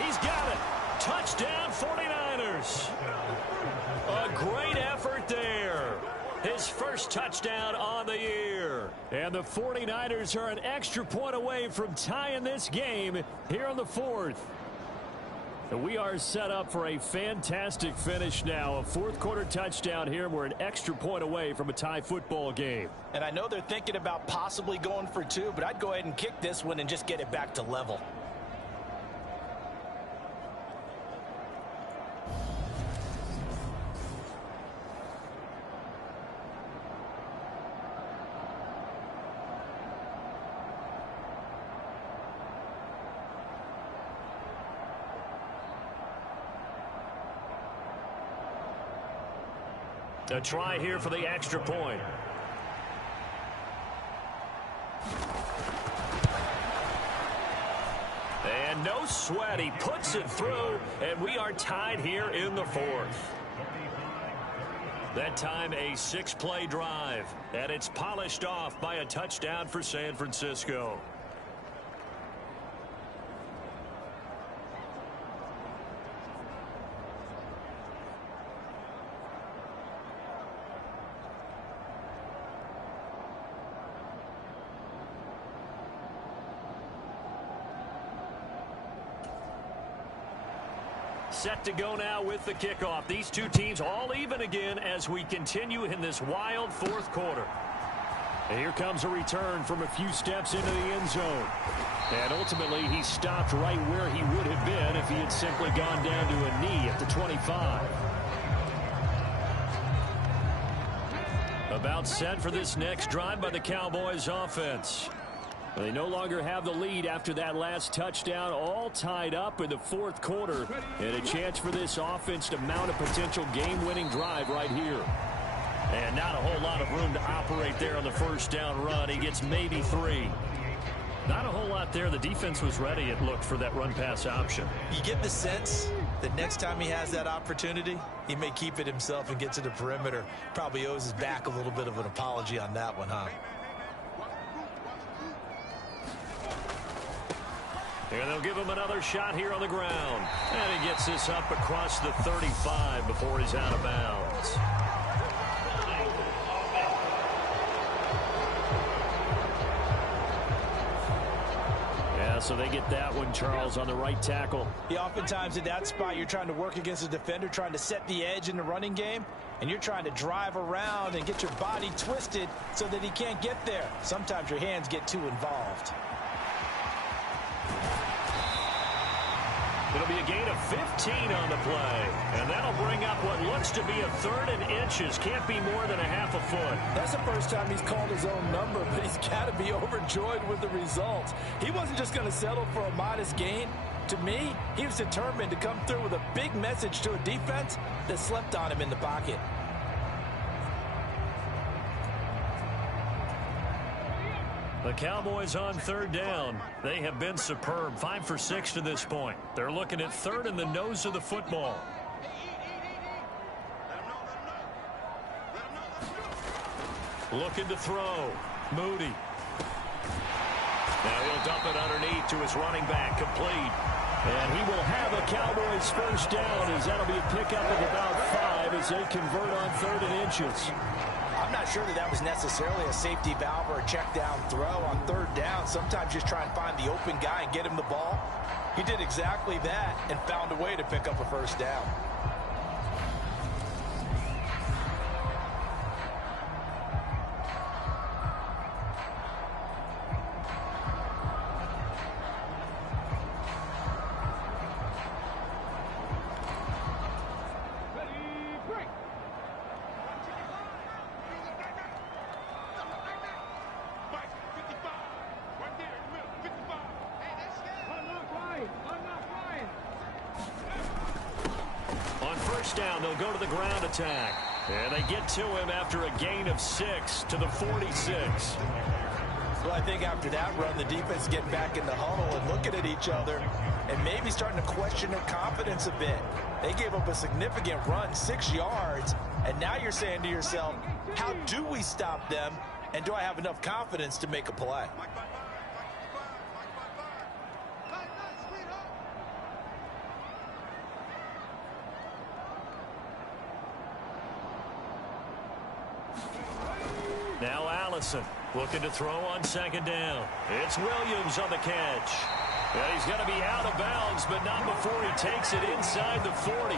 He's got it. Touchdown 49ers. A great effort there. His first touchdown on the year. And the 49ers are an extra point away from tying this game here in the 4th. And we are set up for a fantastic finish now. A fourth quarter touchdown here. We're an extra point away from a tie football game. And I know they're thinking about possibly going for 2, but I'd go ahead and kick this one and just get it back to level. A try here for the extra point. And no sweat. He puts it through, and we are tied here in the 4th. That time a 6-play drive, and it's polished off by a touchdown for San Francisco. Set to go now with the kickoff. These two teams all even again as we continue in this wild fourth quarter. And here comes a return from a few steps into the end zone. And ultimately, he stopped right where he would have been if he had simply gone down to a knee at the 25. About set for this next drive by the Cowboys offense. They no longer have the lead after that last touchdown, all tied up in the fourth quarter. And a chance for this offense to mount a potential game-winning drive right here. And not a whole lot of room to operate there on the first down run. He gets maybe 3. Not a whole lot there. The defense was ready, it looked, for that run-pass option. You get the sense that next time he has that opportunity, he may keep it himself and get to the perimeter. Probably owes his back a little bit of an apology on that one, huh? And they'll give him another shot here on the ground. And he gets this up across the 35 before he's out of bounds. Yeah, so they get that one, Charles, on the right tackle. Yeah, oftentimes in that spot, you're trying to work against a defender, trying to set the edge in the running game, and you're trying to drive around and get your body twisted so that he can't get there. Sometimes your hands get too involved. It'll be a gain of 15 on the play. And that'll bring up what looks to be a 3rd and inches. Can't be more than a half a foot. That's the first time he's called his own number, but he's got to be overjoyed with the results. He wasn't just going to settle for a modest gain. To me, he was determined to come through with a big message to a defense that slept on him in the pocket. The Cowboys on 3rd down. They have been superb. 5 for 6 to this point. They're looking at 3rd in the nose of the football. Looking to throw. Moody. Now he'll dump it underneath to his running back. Complete. And he will have a Cowboys first down, as that'll be a pickup of about 5 as they convert on 3rd and inches. I'm not sure that was necessarily a safety valve or a check down throw on 3rd down. Sometimes just try and find the open guy and get him the ball. He did exactly that and found a way to pick up a first down. Down, they'll go to the ground attack. And they get to him after a gain of 6 to the 46. Well, I think after that run, the defense get back in the huddle and looking at each other and maybe starting to question their confidence a bit. They gave up a significant run, 6 yards, and now you're saying to yourself, how do we stop them, and do I have enough confidence to make a play? Now Allison looking to throw on 2nd down. It's Williams on the catch. And he's going to be out of bounds, but not before he takes it inside the 40.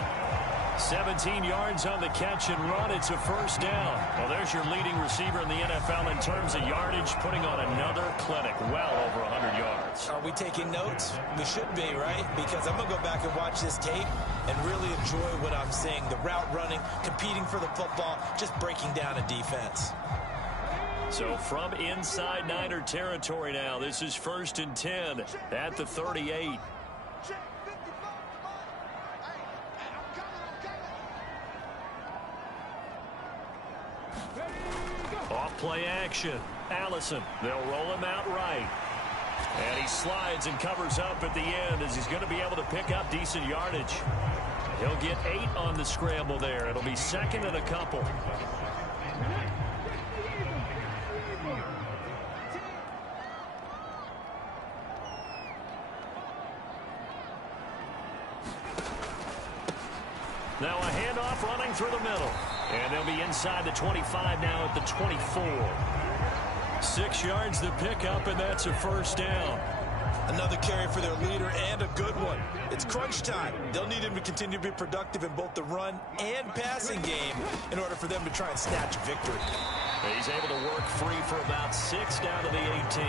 17 yards on the catch and run. It's a first down. Well, there's your leading receiver in the NFL in terms of yardage, putting on another clinic, well over 100 yards. Are we taking notes? We should be, right? Because I'm going to go back and watch this tape and really enjoy what I'm seeing. The route running, competing for the football, just breaking down a defense. So from inside Niner territory now, this is 1st and 10 at the 38. Off play action. Allison, they'll roll him out right. And he slides and covers up at the end as he's going to be able to pick up decent yardage. He'll get 8 on the scramble there. It'll be 2nd and a couple. Now a handoff running through the middle. And they'll be inside the 25 now at the 24. 6 yards to pick up, and that's a first down. Another carry for their leader, and a good one. It's crunch time. They'll need him to continue to be productive in both the run and passing game in order for them to try and snatch victory. He's able to work free for about 6 down to the 18.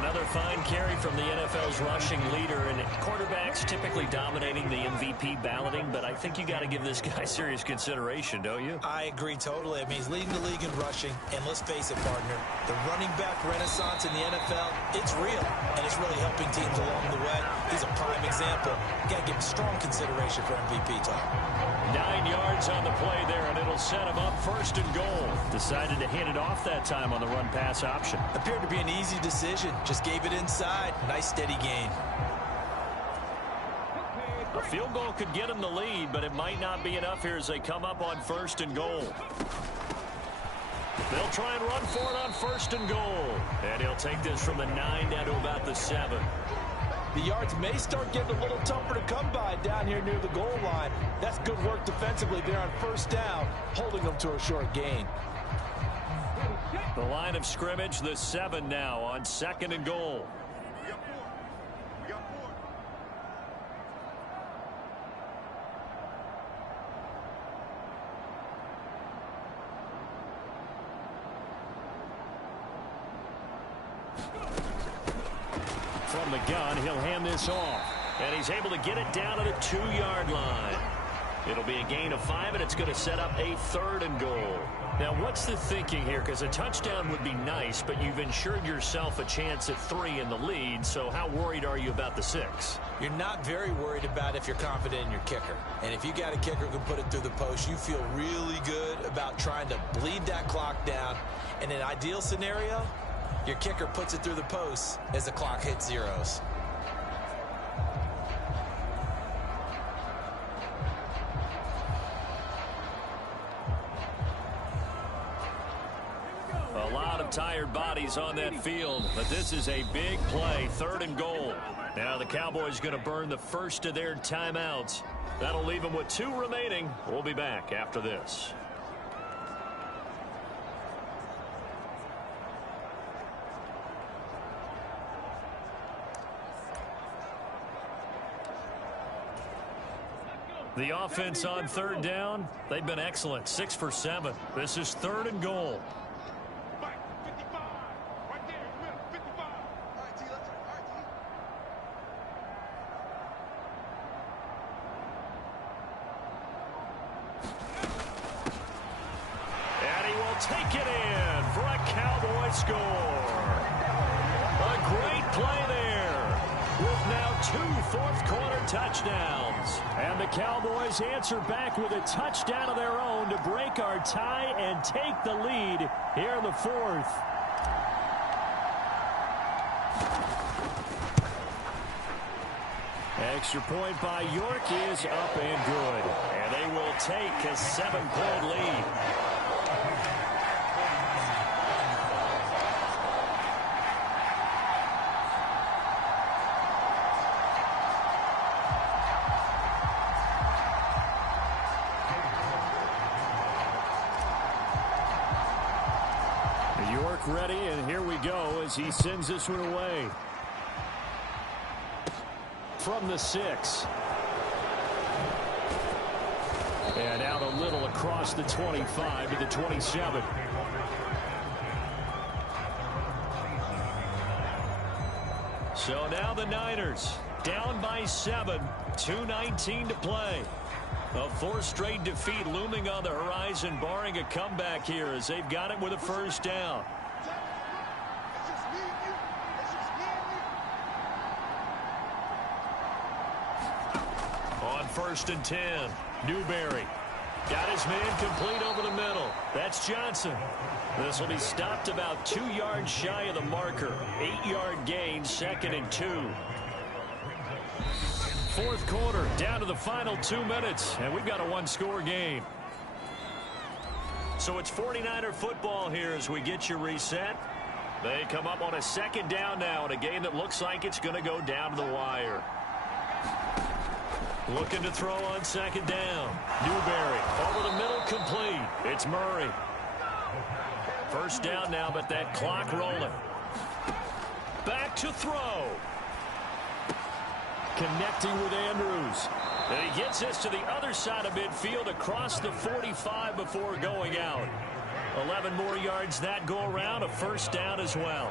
Another fine carry from the NFL's rushing leader, and quarterbacks typically dominating the MVP balloting, but I think you got to give this guy serious consideration, don't you? I agree totally. I mean, he's leading the league in rushing, and let's face it, partner, the running back renaissance in the NFL, it's real, and it's really helping teams along the way. He's a prime example. Got to give him strong consideration for MVP talk. 9 yards on the play there, and it'll set him up 1st and goal. Decided to hand it off that time on the run-pass option. Appeared to be an easy decision. Just gave it inside. Nice steady gain. A field goal could get him the lead, but it might not be enough here as they come up on 1st and goal. They'll try and run for it on 1st and goal. And he'll take this from the 9 down to about the 7. The yards may start getting a little tougher to come by down here near the goal line. That's good work defensively there on first down, holding them to a short gain. The line of scrimmage, the 7 now on 2nd and goal. From the gun, he'll hand this off. And he's able to get it down to the 2-yard line. It'll be a gain of 5, and it's going to set up a 3rd and goal. Now, what's the thinking here? Because a touchdown would be nice, but you've ensured yourself a chance at 3 in the lead, so how worried are you about the 6? You're not very worried about if you're confident in your kicker. And if you got a kicker who can put it through the post, you feel really good about trying to bleed that clock down. In an ideal scenario, your kicker puts it through the post as the clock hits zeros. A lot of tired bodies on that field, but this is a big play, 3rd and goal. Now the Cowboys going to burn the first of their timeouts. That'll leave them with 2 remaining. We'll be back after this. The offense on 3rd down, they've been excellent, 6 for 7. This is 3rd and goal. And he will take it in for a Cowboy score. A great play there with now 2 fourth-quarter touchdowns. And the Cowboys answer back with a touchdown of their own to break our tie and take the lead here in the 4th. Extra point by York is up and good. And they will take a 7-point lead. York ready, and here we go as he sends this one away. From the 6. And out a little across the 25 to the 27. So now the Niners down by 7, 2:19 to play. A 4th straight defeat looming on the horizon, barring a comeback here as they've got it with a first down. On 1st and 10, Newberry got his man complete over the middle. That's Johnson. This will be stopped about 2 yards shy of the marker. 8-yard gain, 2nd and 2. 4th quarter, down to the final 2 minutes, and we've got a 1-score game. So it's 49er football here as we get you reset. They come up on a 2nd down now in a game that looks like it's going to go down to the wire. Looking to throw on 2nd down. Newberry over the middle, complete. It's Murray. First down now, but that clock rolling. Back to throw. Connecting with Andrews. And he gets this to the other side of midfield across the 45 before going out. 11 more yards that go around, a first down as well.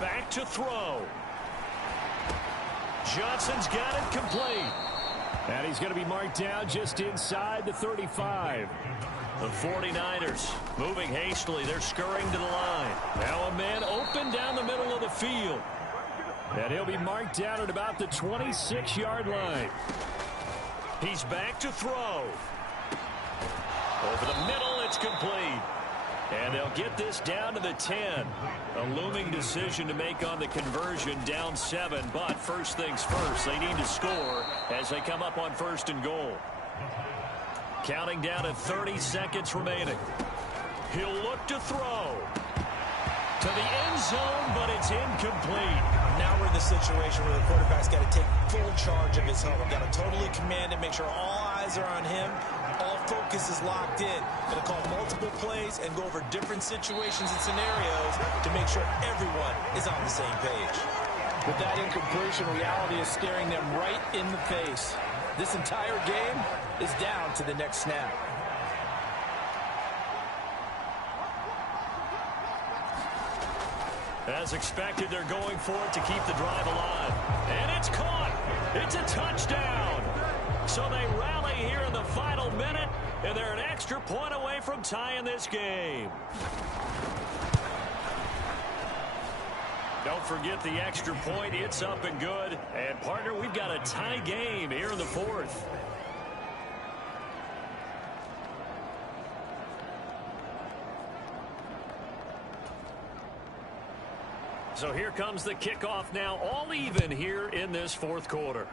Back to throw. Johnson's got it complete. And he's going to be marked down just inside the 35. The 49ers moving hastily. They're scurrying to the line. Now a man open down the middle of the field. And he'll be marked down at about the 26-yard line. He's back to throw. Over the middle, it's complete. And they'll get this down to the 10. A looming decision to make on the conversion, down 7. But first things first, they need to score as they come up on 1st and goal. Counting down at 30 seconds remaining. He'll look to throw. To the end zone, but it's incomplete. Now we're in the situation where the quarterback's got to take full charge of his huddle. Got to totally command it, make sure all eyes are on him. All focus is locked in. Going to call multiple plays and go over different situations and scenarios to make sure everyone is on the same page. With that incompletion, reality is staring them right in the face. This entire game is down to the next snap. As expected, they're going for it to keep the drive alive. And it's caught. It's a touchdown. So they rally here in the final minute, and they're an extra point away from tying this game. Don't forget the extra point. It's up and good. And, partner, we've got a tie game here in the fourth. So here comes the kickoff now, all even here in this fourth quarter.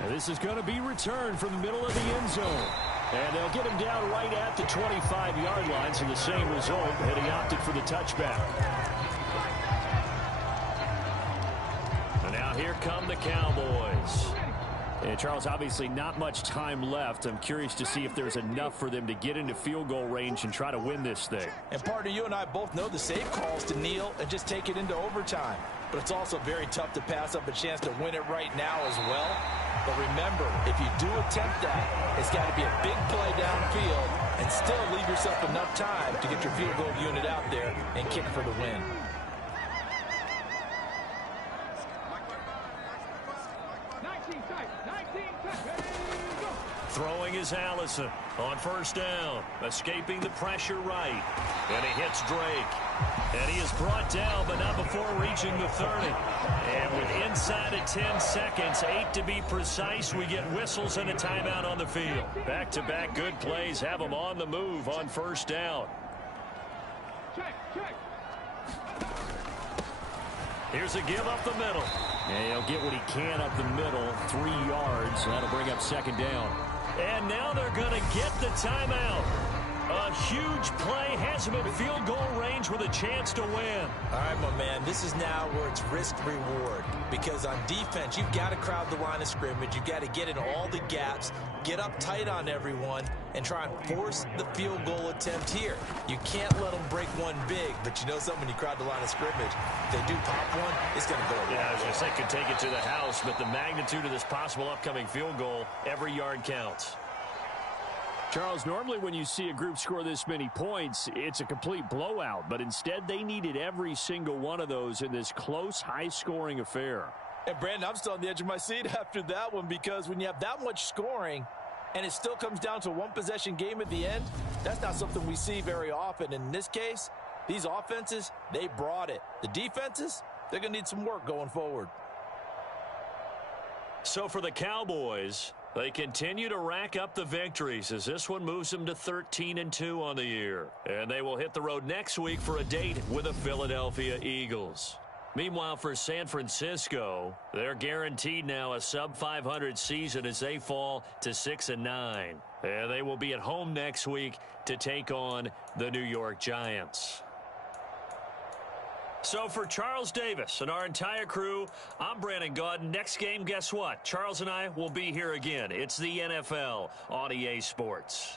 And this is going to be returned from the middle of the end zone. And they'll get him down right at the 25-yard line, so the same result, and he opted for the touchback. And now here come the Cowboys. And Charles, obviously not much time left. I'm curious to see if there's enough for them to get into field goal range and try to win this thing. And partner, you and I both know the safe calls to kneel and just take it into overtime. But it's also very tough to pass up a chance to win it right now as well. But remember, if you do attempt that, it's got to be a big play downfield and still leave yourself enough time to get your field goal unit out there and kick for the win. Throwing is Allison on first down, escaping the pressure right. And he hits Drake. And he is brought down, but not before reaching the 30. And with inside of 10 seconds, 8 to be precise, we get whistles and a timeout on the field. Back-to-back good plays have them on the move on first down. Here's a give up the middle. And he'll get what he can up the middle, 3 yards. That'll bring up second down. And now they're going to get the timeout. A huge play has him in field goal range with a chance to win. All right, my man, this is now where it's risk-reward. Because on defense, you've got to crowd the line of scrimmage. You've got to get in all the gaps, get up tight on everyone, and try and force the field goal attempt here. You can't let them break one big, but you know something, when you crowd the line of scrimmage, if they do pop one, it's going to go. Yeah, I was going to say could take it to the house, but the magnitude of this possible upcoming field goal, every yard counts. Charles, normally when you see a group score this many points, it's a complete blowout. But instead, they needed every single one of those in this close, high-scoring affair. And, Brandon, I'm still on the edge of my seat after that one, because when you have that much scoring and it still comes down to a one-possession game at the end, that's not something we see very often. And in this case, these offenses, they brought it. The defenses, they're going to need some work going forward. So for the Cowboys, they continue to rack up the victories as this one moves them to 13-2 on the year. And they will hit the road next week for a date with the Philadelphia Eagles. Meanwhile, for San Francisco, they're guaranteed now a sub-500 season as they fall to 6-9. And they will be at home next week to take on the New York Giants. So for Charles Davis and our entire crew, I'm Brandon Gaudin. Next game, guess what? Charles and I will be here again. It's the NFL on EA Sports.